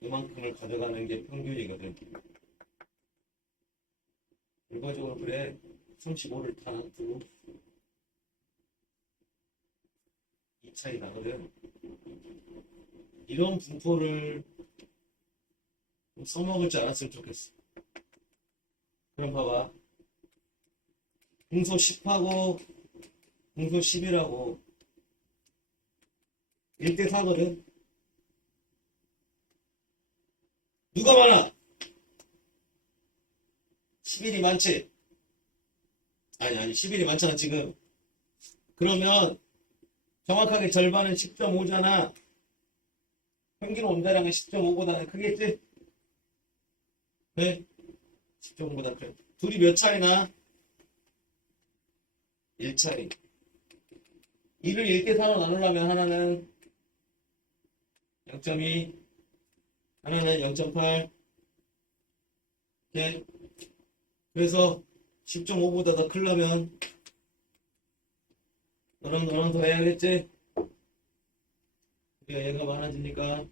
이만큼을 가져가는 게 평균이거든. 일반적으로 그래. 35를 다 놔두고 이 차이 나거든. 이런 분포를 좀 써먹을 줄 알았으면 좋겠어. 그럼 봐봐. 공소 10하고 공소 11하고 1대 4거든. 누가 많아? 11이 많지? 아니 11이 많잖아 지금. 그러면 정확하게 절반은 10.5잖아. 평균 원자량은 10.5보다는 크겠지? 네? 10.5보다 커요. 둘이 몇 차이나? 1차이. 2를 1계산으로 나누려면 하나는 0.2, 하나는 0.8. 이렇게. 그래서 10.5보다 더 크려면 너랑 더 해야겠지? 얘가 많아지니까.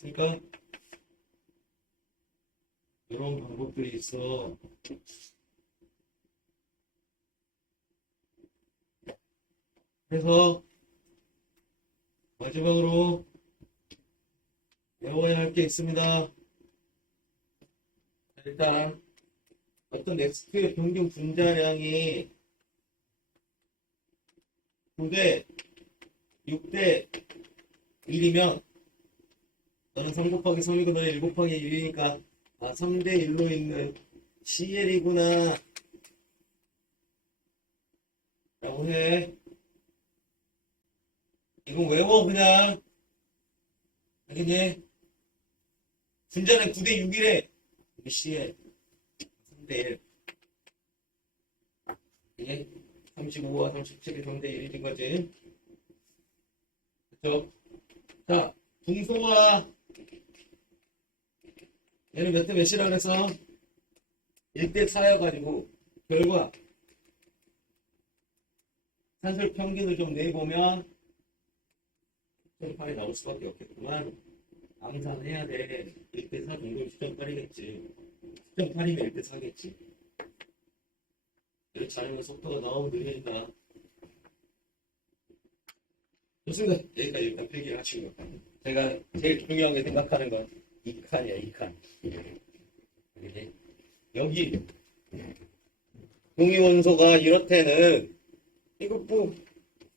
그러니까 이런 방법들이 있어. 그래서 마지막으로 외워야 할 게 있습니다. 일단 어떤 x의 평균 분자량이 9대 6대 1이면 너는 3 곱하기 3이고 너는 1 곱하기 1이니까 3대 1로 있는 CL이구나 라고 해. 이거 외워 그냥. 알겠니? 분자는 9대 6이래. CL 3대 1. 이게 35와 37이 3대 1인 거지. 그렇죠? 자, 붕소와 얘는 몇 대 몇이라 그래서 1대 4여가지고 결과 산술 평균을 좀 내보면 10.8이 나올 수밖에 없겠구만. 암산해야 돼. 1대 4 정도면 10.8이겠지. 10.8이면 1대 4겠지. 이렇게 않으면 속도가 너무 느리니까. 좋습니다. 여기까지 일단 필기를 하시고요. 제가 제일 중요하게 생각하는 건 2칸이야, 2칸. 여기 동위원소가 이렇대는 이거 뭐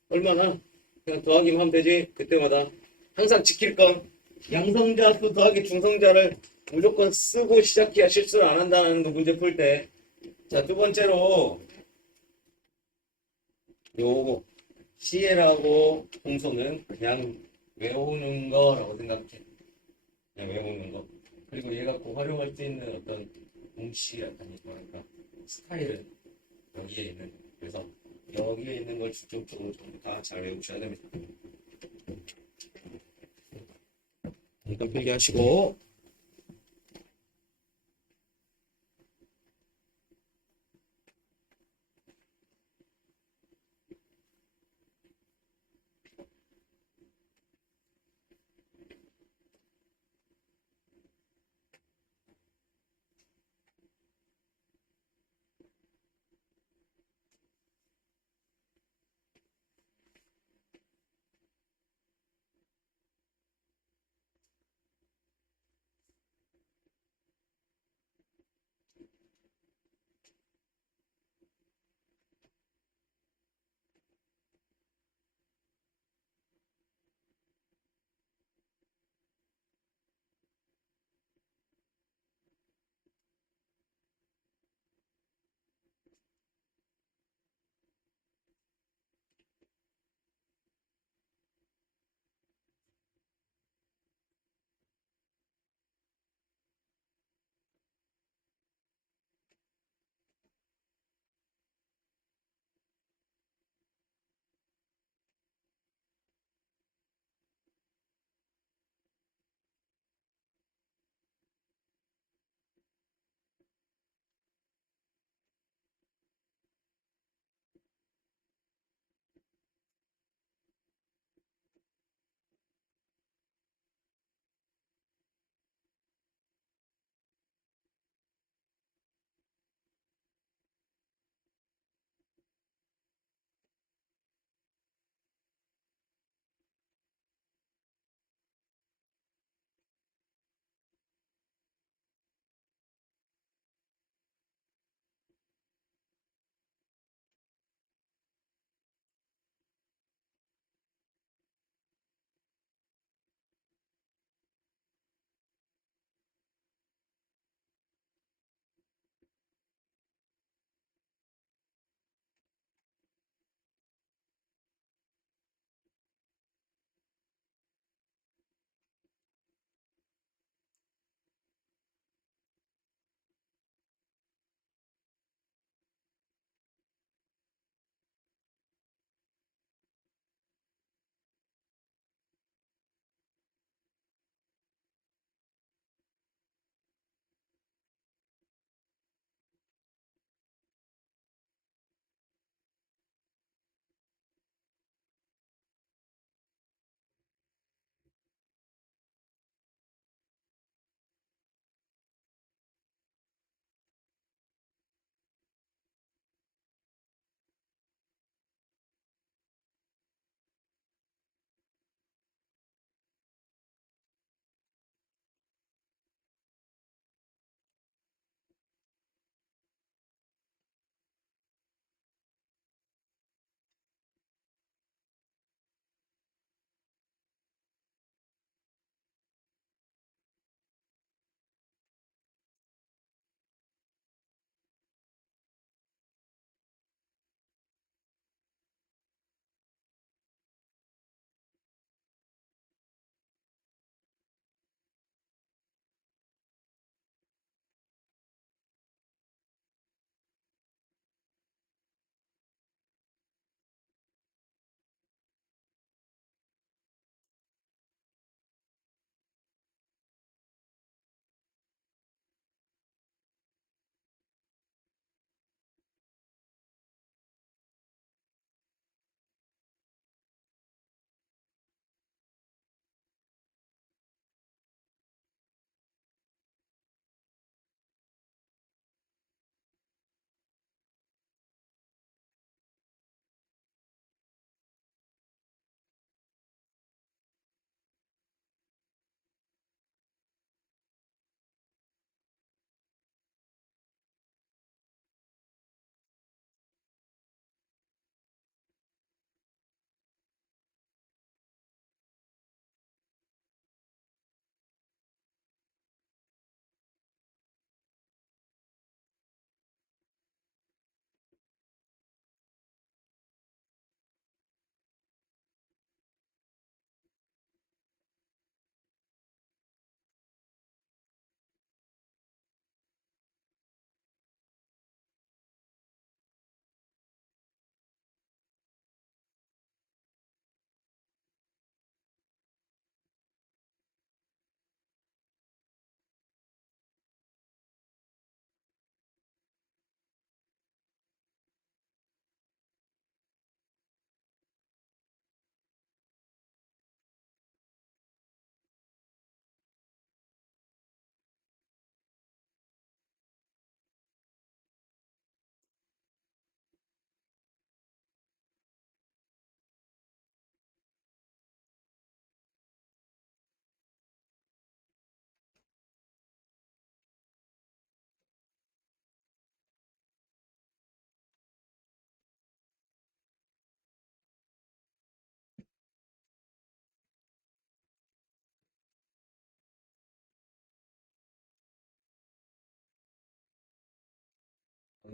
얼마나 그냥 더하기만 하면 되지. 그때마다 항상 지킬 건 양성자수 더하기 중성자를 무조건 쓰고 시작해야 실수를 안 한다는 거 문제 풀 때. 자, 두 번째로 요 CL하고 동소는 그냥 외우는 거라고 생각해. 그냥 외우는 거. 그리고 얘가 꼭 활용할 수 있는 어떤 공식이라든지 뭐랄까 스타일은 여기에 있는 거. 그래서 여기에 있는 걸 중점적으로 다 잘 외우셔야 됩니다. 잠깐 필기하시고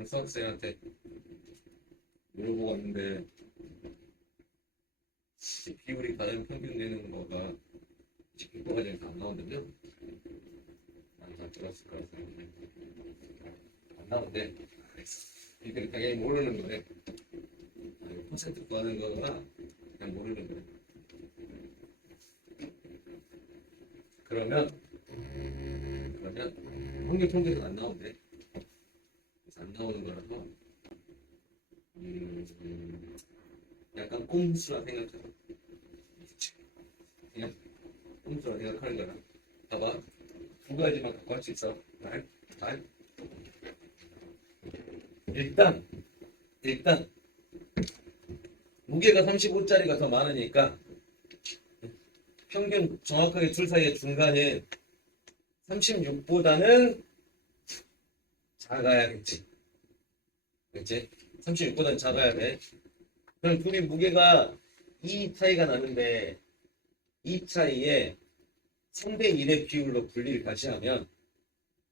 수학생한테 물어보고 왔는데 비율이 가장 평균 되는 거가 지금 과정에서 안 나오는데요. 안 들었을 거라 생각해. 안 나오는데 이들은 당연히 모르는 거네. 퍼센트 구하는 거가 그냥 모르는 거네. 그러면 확률 통계는 안 나오는데 그래서 안 나오는 거라서 약간 꼼수라 생각해서 그냥 꼼수라 생각하는 거라. 봐봐, 두 가지만 갖고 할 수 있어. 잘. 일단 무게가 35짜리가 더 많으니까 평균 정확하게 둘 사이의 중간에 36보다는 작아야겠지. 그치? 36보다는 작아야 돼. 그럼 둘이 무게가 2 차이가 나는데 이 차이에 3대 1의 비율로 분리를 다시 하면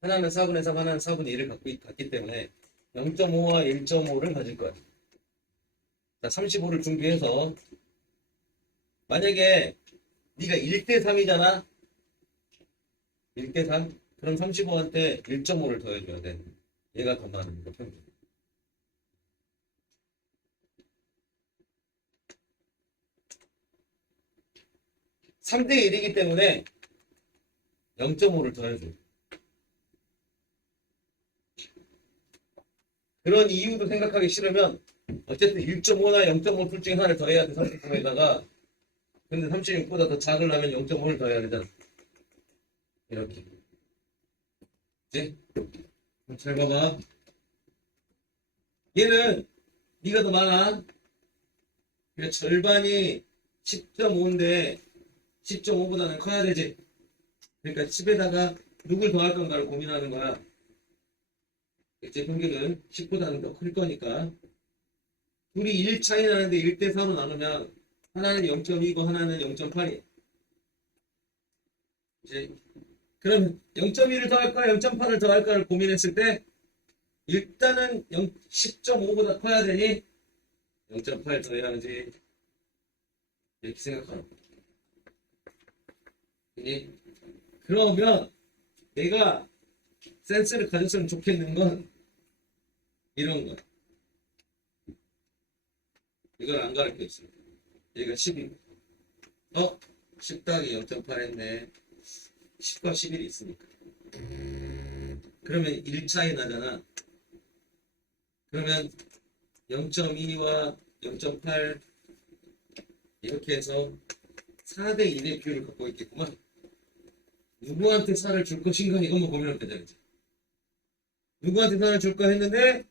하나는 4분의 3, 하나는 4분의 1을 갖기 때문에 0.5와 1.5를 가질 거야. 자, 35를 준비해서 만약에 네가 1대 3이잖아. 1대 3? 그럼 35한테 1.5를 더해줘야 돼. 얘가 더 많은 거 평균. 3대 1이기 때문에 0.5를 더해줘. 그런 이유도 생각하기 싫으면 어쨌든 1.5나 0.5 둘 중에 하나를 더해야 돼. 39에다가. 근데 36보다 더 작으려면 0.5를 더해야 되잖아. 이렇게. 그치? 잘 봐봐. 얘는 네가 더 많아. 그러니까 절반이 10.5인데 10.5보다는 커야 되지. 그러니까 10에다가 누굴 더할 건가를 고민하는 거야. 제 평균은 10보다는 더 클 거니까. 둘이 1 차이 나는데 1대 4로 나누면 하나는 0.2고 하나는 0.8이야. 이제 그럼 0.1을 더할까 0.8을 더할까를 고민했을 때 일단은 10.5보다 커야 되니 0.8 더해야지. 이렇게 생각하는 거야. 그러면 내가 센스를 가졌으면 좋겠는 건 이런 거야. 이걸 안 가르쳐줬어. 얘가 10이 10 더하기 0.8 했네. 10과 11이 있으니까. 그러면 1 차이 나잖아. 그러면 0.2와 0.8 이렇게 해서 4대 1의 비율을 갖고 있겠구만. 누구한테 4를 줄 것인가 이것만 고민하면 되잖아. 이제. 누구한테 4를 줄까 했는데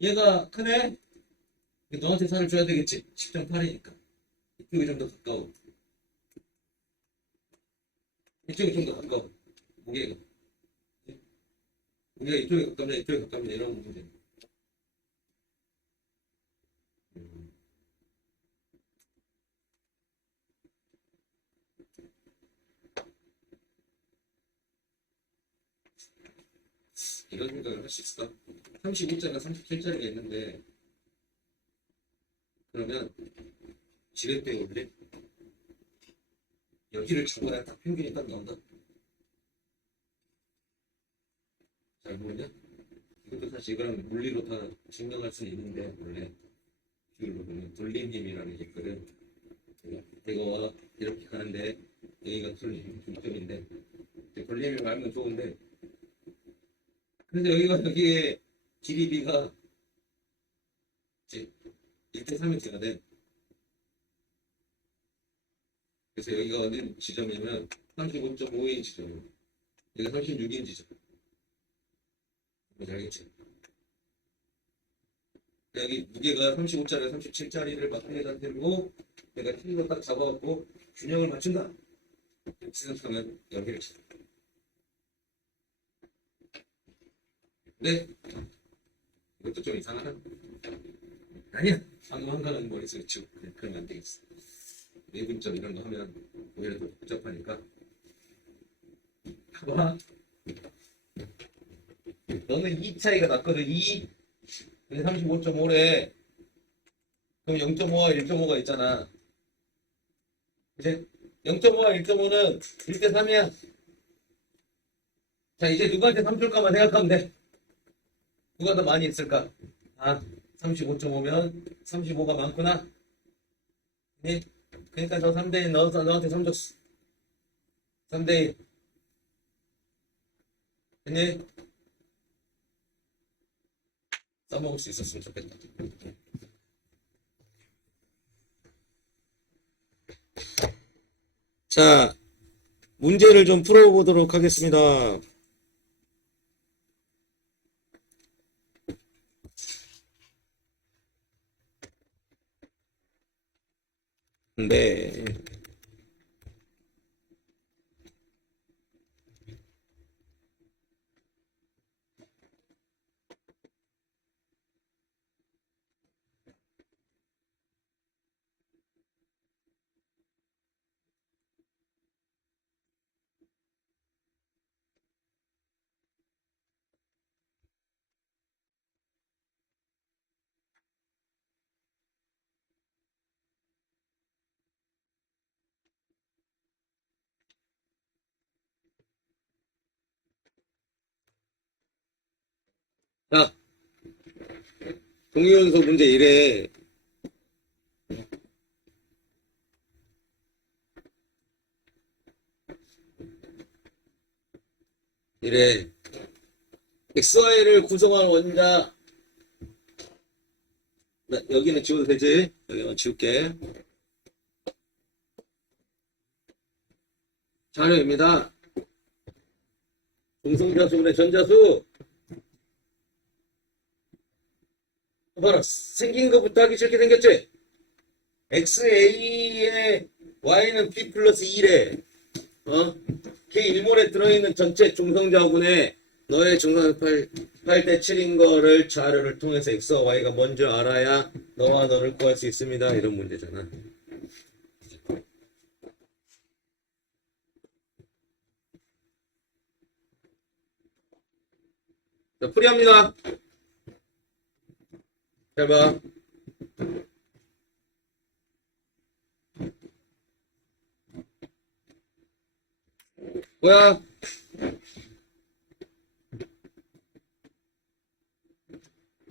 얘가 크네? 너한테 4를 줘야 되겠지. 10.8이니까. 이쪽이 좀 더 가까워. 이쪽이 좀 더 가까워. 무게가 이쪽에 가깝냐 이쪽에 가깝냐 이런 문제. 이런 생각을 할 수 있을까? 35짜리가 37짜리가 있는데 그러면 지렛대 올래? 여기를 잡아야 딱 평균이 딱 나온다. 잘 보이냐? 이것도 사실 이거랑 물리로 다 증명할 수 있는데 원래 비율로 보면 돌림 힘이라는 게 있거든. 이거와 이렇게 가는데 여기가 돌림 중점인데 돌림이 말면 좋은데 근데 여기에 길이 B가 이제 1대 3이 돼야 돼. 그래서 여기가 어디 지점이냐면 35.5인 지점이에요. 여기가 36인 지점. 뭔지 알겠지? 여기 무게가 35짜리, 37짜리를 막대에다 들고 내가 힘으로 딱 잡아갖고 균형을 맞춘다. 이렇게 생각하면 여기를 쳐. 근데 이것도 좀 이상하나? 아니야. 방금 한 거는 머릿속에 치고 그러면 안 되겠어. 미분점 이런 거 하면 오히려 더 복잡하니까 봐봐. 너는 2 차이가 났거든. 2, 35.5래. 그럼 0.5와 1.5가 있잖아. 이제 0.5와 1.5는 1대 3이야. 자, 이제 누구한테 3 줄까만 생각하면 돼. 누가 더 많이 있을까? 아, 35.5면 35가 많구나. 네? 그러니까 저 3대1 너한테 3 줬어. 3대1. 네? 써먹을 수 있었으면 좋겠다. 자, 문제를 좀 풀어보도록 하겠습니다. 네. 자, 동위원소 문제 1에 XY를 구성한 원자 여기는 지워도 되지? 여기만 지울게. 자료입니다. 중성자수분의 전자수. 봐라, 생긴 것부터 하기 싫게 생겼지? XA의 Y는 B 플러스 2래. K1몰에 들어있는 전체 중성자분의 너의 중성자 8대 7인 거를 자료를 통해서 X와 Y가 먼저 알아야 너와 너를 구할 수 있습니다. 이런 문제잖아. 자, 풀이합니다. 잘 봐. 뭐야?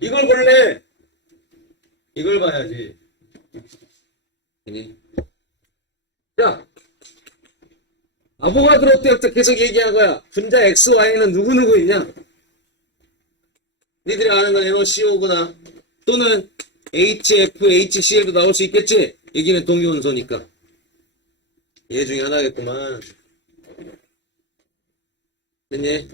이걸 볼래? 이걸 봐야지. 자, 아보가드로 때부터 계속 얘기한 거야. 분자 X, Y는 누구누구 있냐? 니들이 아는 건 NOCO구나. 또는 HF, HCl도 나올 수 있겠지? 여기는 동위원소니까. 얘 중에 하나겠구만. 됐니?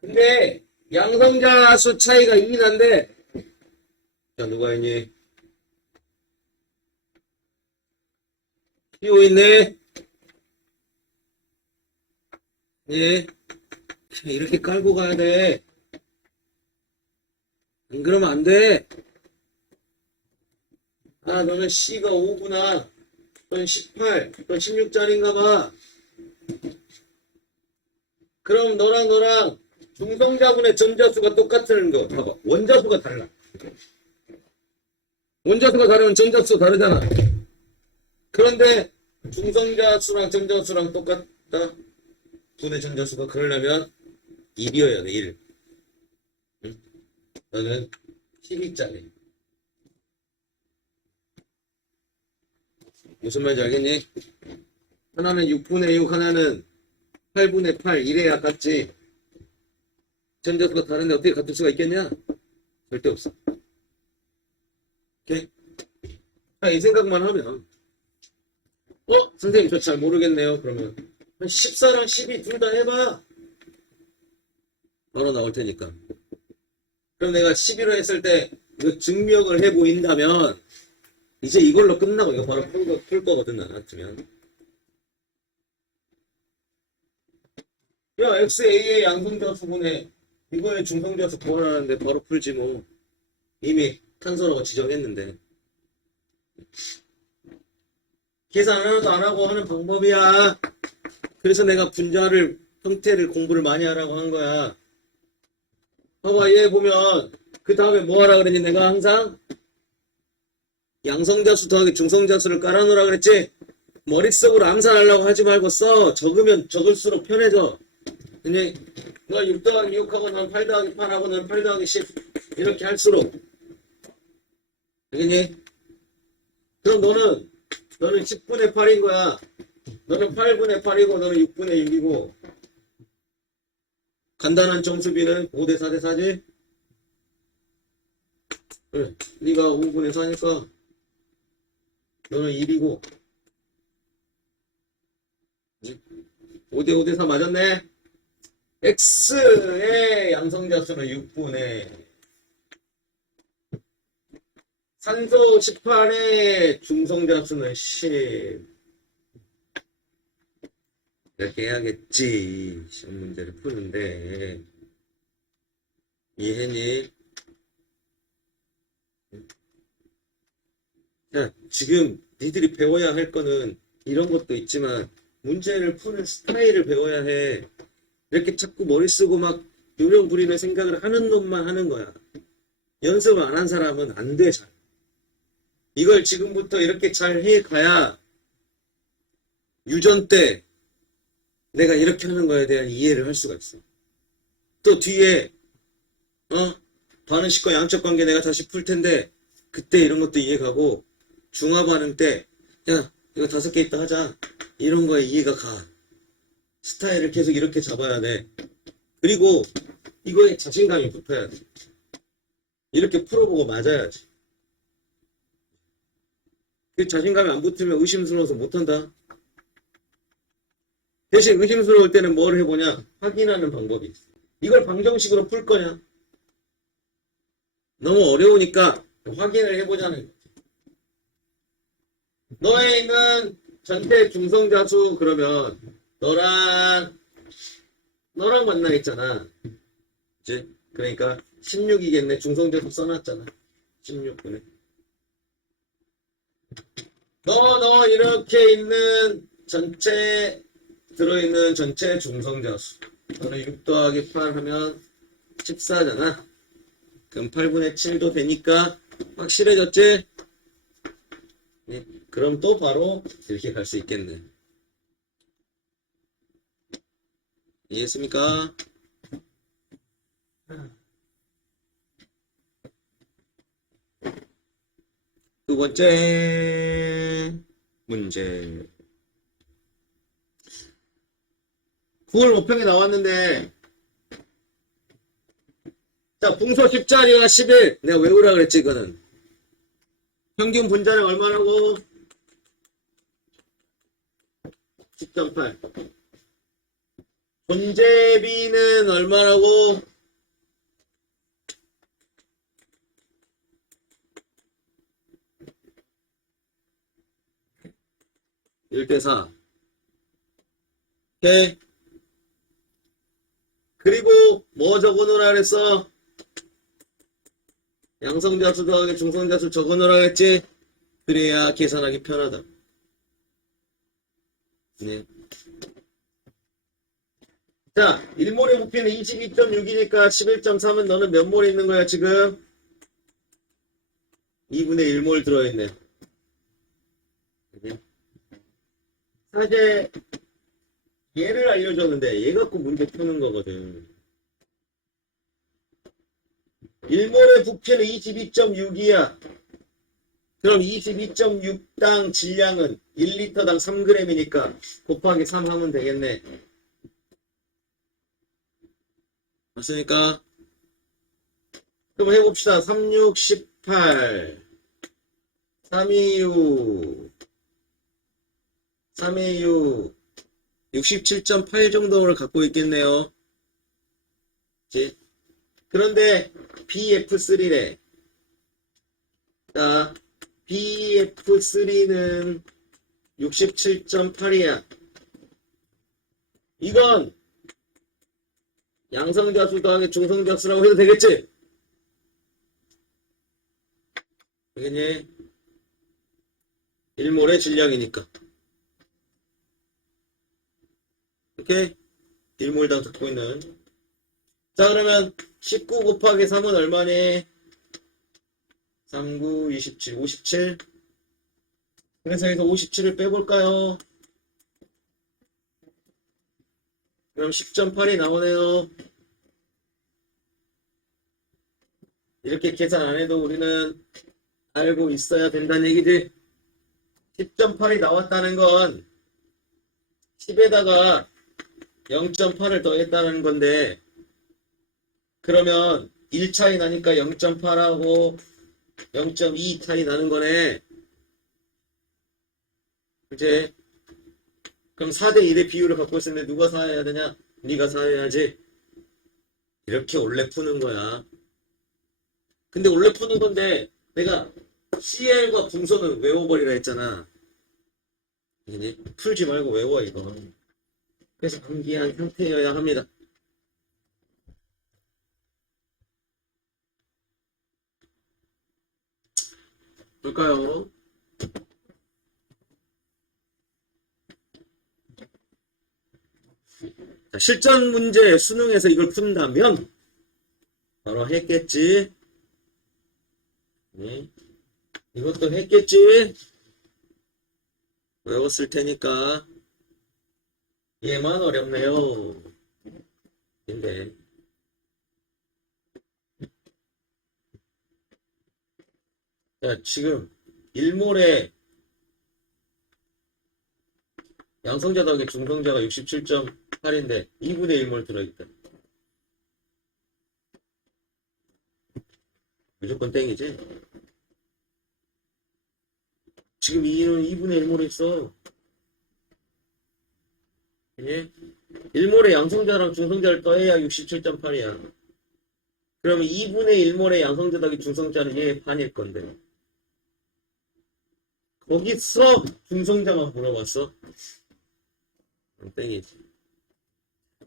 근데 양성자 수 차이가 2 난데, 자, 누가 있니? PO 있네? 예. 이렇게 깔고 가야 돼. 안 그러면 안 돼. 아, 너는 C가 5구나. 넌 18, 넌 16짜리인가 봐. 그럼 너랑 중성자분의 전자수가 똑같은 거. 봐봐. 원자수가 달라. 원자수가 다르면 전자수가 다르잖아. 그런데 중성자수랑 전자수랑 똑같다. 분의 전자수가 그러려면 1이어야 돼. 1. 응? 너는 12짜리. 무슨 말인지 알겠니? 하나는 6분의 6, 하나는 8분의 8. 이래야 같지. 전자수가 다른데 어떻게 같을 수가 있겠냐? 절대 없어. 오케이? 자, 이 생각만 하면 선생님 저 잘 모르겠네요. 그러면 14랑 12 둘 다 해봐. 바로 나올 테니까. 그럼 내가 11로 했을 때 이거 증명을 해 보인다면 이제 이걸로 끝나고 이거 바로 풀 거거든. 나 같으면. 야, XA의 양성자수분의 이거의 중성자수 구하라는데 바로 풀지 뭐. 이미 탄소라고 지정했는데. 계산 하나도 안 하고 하는 방법이야. 그래서 내가 분자를 형태를 공부를 많이 하라고 한 거야. 봐봐, 얘 보면 그 다음에 뭐 하라 그랬니? 내가 항상 양성자수 더하기 중성자수를 깔아놓으라 그랬지? 머릿속으로 암산하려고 하지 말고 써. 적으면 적을수록 편해져. 근데 너 6 더하기 6하고 넌 8 더하기 8하고 넌 8 더하기 10 이렇게 할수록 알겠니? 그럼 너는 10분의 8인 거야. 너는 8분의 8이고 너는 6분의 6이고 간단한 정수비는 5대 4대 4지? 그래. 네가 5분의 4니까 너는 1이고 5대 5대 4 맞았네? X의 양성자수는 6분의 산소 18의 중성자수는 10 이렇게 해야겠지. 시험 문제를 푸는데 이해했니? 자, 지금 니들이 배워야 할 거는 이런 것도 있지만 문제를 푸는 스타일을 배워야 해. 이렇게 자꾸 머리 쓰고 막 요령 부리는 생각을 하는 놈만 하는 거야. 연습을 안 한 사람은 안 돼, 잘. 이걸 지금부터 이렇게 잘 해가야 유전 때 내가 이렇게 하는 거에 대한 이해를 할 수가 있어. 또 뒤에 반응식과 양적 관계 내가 다시 풀 텐데 그때 이런 것도 이해가고 중화 반응 때 야 이거 5개 있다 하자 이런 거에 이해가 가. 스타일을 계속 이렇게 잡아야 돼. 그리고 이거에 자신감이 붙어야 돼. 이렇게 풀어보고 맞아야지. 그 자신감이 안 붙으면 의심스러워서 못한다. 대신 의심스러울 때는 뭘 해보냐? 확인하는 방법이 있어. 이걸 방정식으로 풀 거냐? 너무 어려우니까 확인을 해보자는 거지. 너에 있는 전체 중성자수 그러면 너랑 만나 있잖아. 그치? 그러니까 16이겠네. 중성자수 써놨잖아. 16분에. 너 이렇게 있는 전체 들어있는 전체 중성자수. 너는 6 더하기 8 하면 14잖아. 그럼 8분의 7도 되니까 확실해졌지? 네, 그럼 또 바로 이렇게 갈 수 있겠네. 이해했습니까? 두 번째 문제. 9월 모평이 나왔는데 자, 분소 10자리와 11 내가 외우라 그랬지 이거는. 평균 분자는 얼마라고? 10.8 존재비는 얼마라고? 1대4 오케이. 그리고 뭐 적어놓으라 그랬어? 양성자수 더하기 중성자수 적어놓으라 그랬지? 그래야 계산하기 편하다. 네. 자, 1몰의 부피는 22.6이니까 11.3은 너는 몇 몰 있는 거야 지금? 2분의 1몰 들어있네. 사실 얘를 알려줬는데 얘 갖고 문제 푸는 거거든. 1몰의 부피는 22.6이야. 그럼 22.6당 질량은 1리터당 3g이니까 곱하기 3 하면 되겠네. 맞습니까? 그럼 해봅시다. 3, 6, 18 326 326 67.8 정도를 갖고 있겠네요. 그치? 그런데 BF3래. 자, BF3는 67.8이야. 이건 양성자수 더하기 중성자수라고 해도 되겠지? 알겠니? 1몰의 질량이니까. 오케이? 일몰당 듣고 있는. 자, 그러면 19 곱하기 3은 얼마니? 3, 9, 27, 57. 그래서 여기서 57을 빼볼까요? 그럼 10.8이 나오네요. 이렇게 계산 안 해도 우리는 알고 있어야 된다는 얘기지. 10.8이 나왔다는 건 10에다가 0.8을 더했다는 건데, 그러면 1 차이 나니까 0.8하고 0.2 차이 나는 거네. 이제 그럼 4대 1의 비율을 갖고 있으면 누가 사야 되냐? 네가 사야지. 이렇게 원래 푸는 거야. 근데 원래 푸는 건데 내가 CL과 분소는 외워버리라 했잖아. 이제 풀지 말고 외워 이거. 그래서 암기한 상태여야 합니다. 볼까요? 자, 실전 문제 수능에서 이걸 푼다면 바로 했겠지. 네. 이것도 했겠지. 외웠을 테니까. 얘만 어렵네요. 근데 자, 지금 일몰에 양성자 더하기 중성자가 67.8인데 2분의 1몰 들어있다. 무조건 땡이지. 지금 2는 2분의 1몰에 있어. 예? 1몰에 양성자랑 중성자를 더해야 67.8이야. 그러면 2분의 1몰에 양성자 더하기 중성자는 얘의 반일 건데. 거기서 중성자만 물어봤어. 땡이지.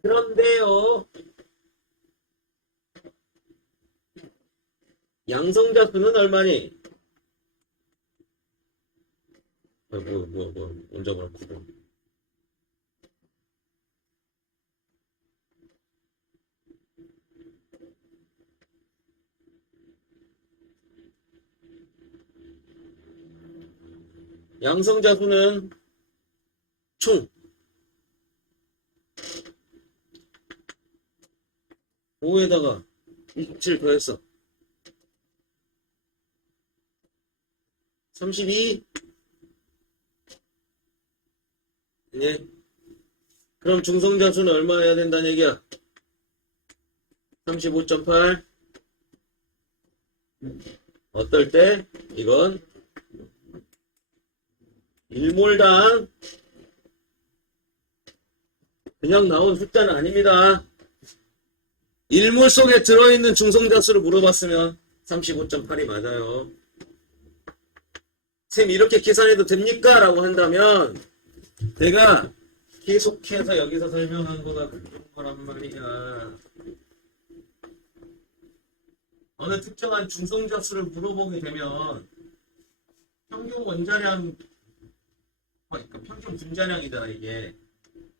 그런데요, 양성자 수는 얼마니? 언제 그렇고. 양성자 수는 총 5에다가 27 더했어. 32. 네. 그럼 중성자 수는 얼마여야 된다는 얘기야? 35.8. 어떨 때? 이건 1몰당 그냥 나온 숫자는 아닙니다. 1몰 속에 들어있는 중성자 수를 물어봤으면 35.8이 맞아요. 쌤 이렇게 계산해도 됩니까? 라고 한다면 내가 계속해서 여기서 설명한 거가 그런 거란 말이야. 어느 특정한 중성자 수를 물어보게 되면 평균 원자량, 그러니까 평균 분자량이다 이게.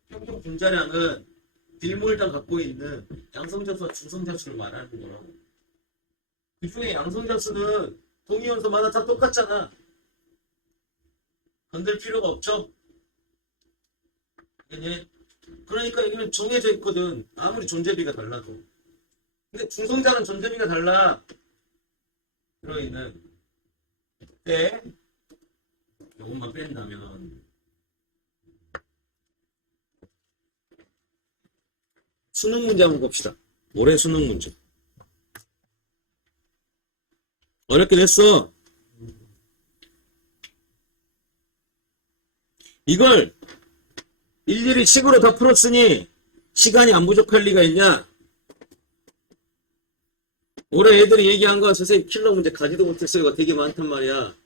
평균 분자량은 1몰당 갖고 있는 양성자 수와 중성자 수를 말하는 거라고. 그 중에 양성자 수는 동위원소마다 다 똑같잖아. 건들 필요가 없죠? 그러니까 여기는 정해져 있거든. 아무리 존재비가 달라도. 근데 중성자는 존재비가 달라. 들어있는. 때 이것만 뺀다면 수능 문제 한번 봅시다. 올해 수능 문제. 어렵게 됐어. 이걸 일일이 식으로 다 풀었으니 시간이 안 부족할 리가 있냐? 올해 애들이 얘기한 거 선생님 킬러 문제 가지도 못했어요가 되게 많단 말이야.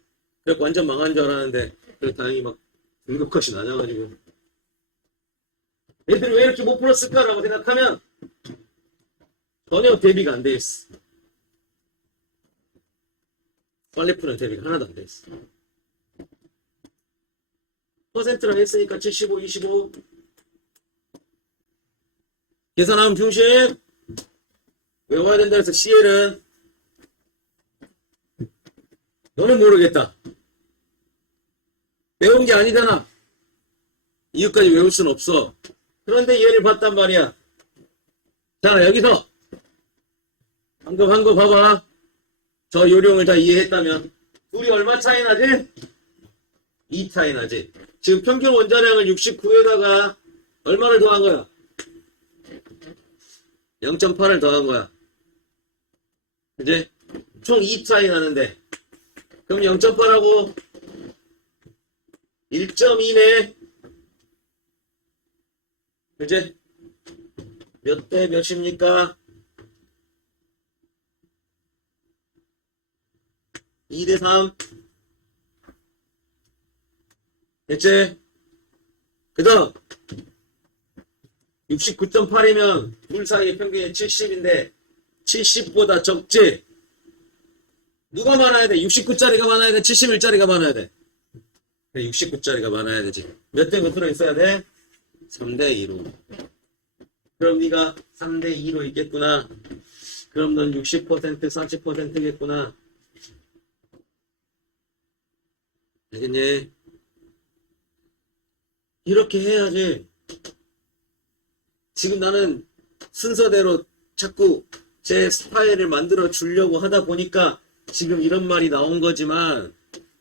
그래서 완전 망한 줄 알았는데 그래 다행히 막 등급컷이 낮아가지고 애들이 왜 이렇게 못 풀었을까라고 생각하면 전혀 대비가 안 돼 있어. 빨리 푸는 대비가 하나도 안 돼 있어. 퍼센트랑 했으니까 75, 25. 계산하면 중심. 외워야 된다 해서 CL은 너는 모르겠다. 외운 게 아니잖아. 이것까지 외울 수는 없어. 그런데 얘를 봤단 말이야. 자, 여기서 방금 한 거 봐봐. 저 요령을 다 이해했다면 둘이 얼마 차이 나지? 2 차이 나지. 지금 평균 원자량을 69에다가 얼마를 더한 거야? 0.8을 더한 거야. 이제 총 2 차이 나는데 그럼 0.8하고 1.2네. 이제 몇 대 몇입니까? 2대 3. 됐지? 그 다음 69.8이면 둘 사이의 평균이 70인데 70보다 적지? 누가 많아야 돼? 69짜리가 많아야 돼? 71짜리가 많아야 돼? 69짜리가 많아야 되지. 몇 대 몇으로 있어야 돼? 3대 2로. 그럼 네가 3대 2로 있겠구나. 그럼 넌 60%, 40%겠구나. 알겠니? 이렇게 해야지. 지금 나는 순서대로 자꾸 제 스타일을 만들어 주려고 하다 보니까 지금 이런 말이 나온 거지만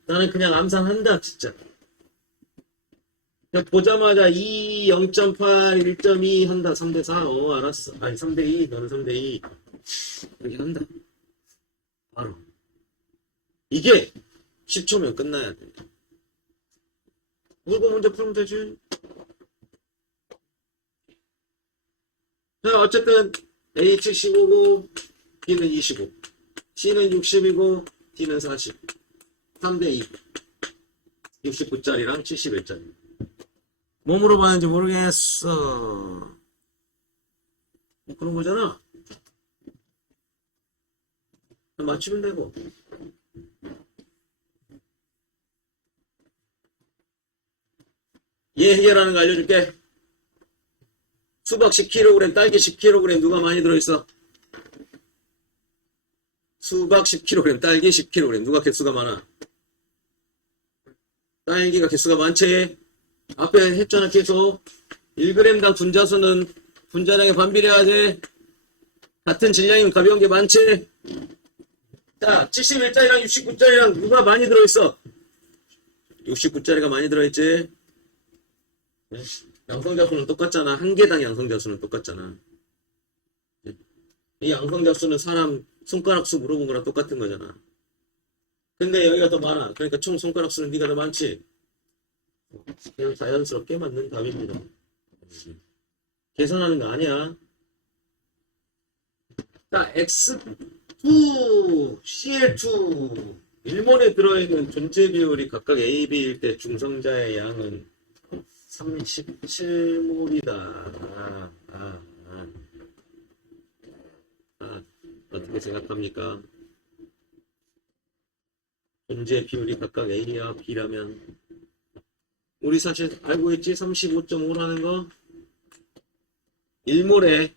나는 그냥 암산한다 진짜. 그냥 보자마자 2, 0.8, 1.2 한다. 3대 4. 알았어. 아니 3대 2. 너는 3대 2. 이렇게 한다. 바로. 이게 10초면 끝나야 돼. 물고 문제 풀면 되지. 자, 어쨌든 A 75고 B는 25. C는 60이고 D는 40. 3대 2. 69짜리랑 71짜리. 뭐 물어봤는지 모르겠어. 뭐 그런 거잖아. 맞추면 되고. 얘 해결하는 거 알려줄게. 수박 10kg, 딸기 10kg 누가 많이 들어있어? 수박 10kg, 딸기 10kg 누가 개수가 많아? 딸기가 개수가 많지? 앞에 했잖아 계속. 1g당 분자수는 분자량에 반비례하지. 같은 질량이면 가벼운 게 많지? 자, 71짜리랑 69짜리랑 누가 많이 들어있어? 69짜리가 많이 들어있지? 양성자수는 똑같잖아. 한 개당 양성자수는 똑같잖아. 이 양성자수는 사람 손가락 수 물어본 거랑 똑같은 거잖아. 근데 여기가 더 많아. 그러니까 총 손가락 수는 네가 더 많지. 그냥 자연스럽게 맞는 답입니다. 계산하는 거 아니야. 자, X2, CL2 일본에 들어있는 존재 비율이 각각 A, B일 때 중성자의 양은 37몰이다. 어떻게 생각합니까? 존재 비율이 각각 A와 B라면 우리 사실 알고 있지? 35.5라는 거. 1몰에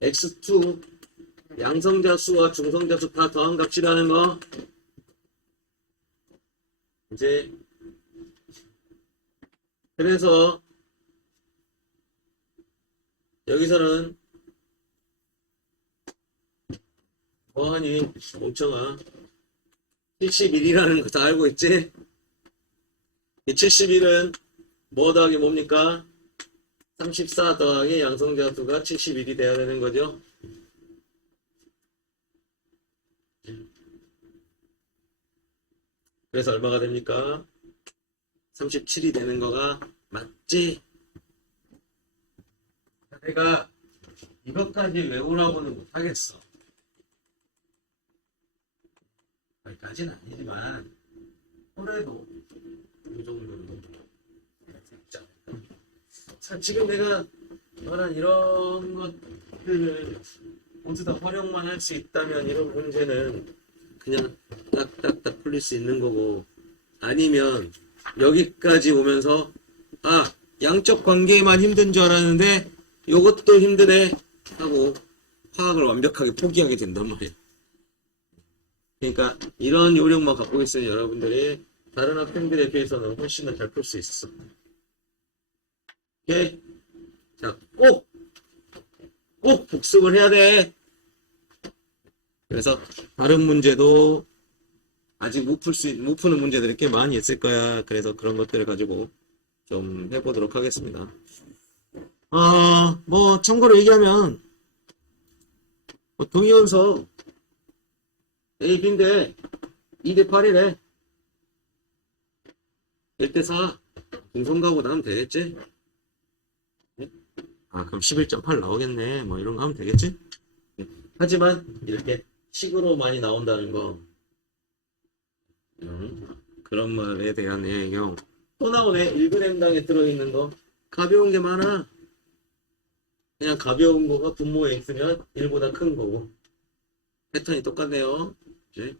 X2 양성자수와 중성자수 다 더한 값이라는 거. 이제 그래서 여기서는 뭐하니 멍청아. 71이라는 거 다 알고 있지? 이 71은 뭐 더하기 뭡니까? 34 더하기 양성자수가 71이 돼야 되는 거죠. 그래서 얼마가 됩니까? 37이 되는 거가 맞지? 내가 이것까지 외우라고는 못하겠어. 거기까지는 아니지만 그래도 이 정도는 되지 않을까. 자, 지금 내가 말한 이런 것들을 모두 다 활용만 할 수 있다면 이런 문제는 그냥 딱딱딱 풀릴 수 있는 거고, 아니면 여기까지 오면서 양적 관계만 힘든 줄 알았는데 요것도 힘드네 하고 화학을 완벽하게 포기하게 된단 말이에요. 그러니까 이런 요령만 갖고 있으면 여러분들이 다른 학생들에 비해서는 훨씬 더 잘 풀 수 있어. 오케이? 자, 꼭 복습을 해야 돼. 그래서 다른 문제도 아직 못 푸는 문제들이 꽤 많이 있을 거야. 그래서 그런 것들을 가지고 좀 해보도록 하겠습니다. 뭐 참고로 얘기하면 동위원서 A, B인데 2대 8이래. 1대 4 공성가고 나면 되겠지? 그럼 11.8 나오겠네. 뭐 이런 거 하면 되겠지? 하지만 이렇게 식으로 많이 나온다는 거 그런 말에 대한 애용 또 나오네. 1g당에 들어있는 거 가벼운 게 많아. 그냥 가벼운 거가 분모에 있으면 1보다 큰 거고 패턴이 똑같네요. 이제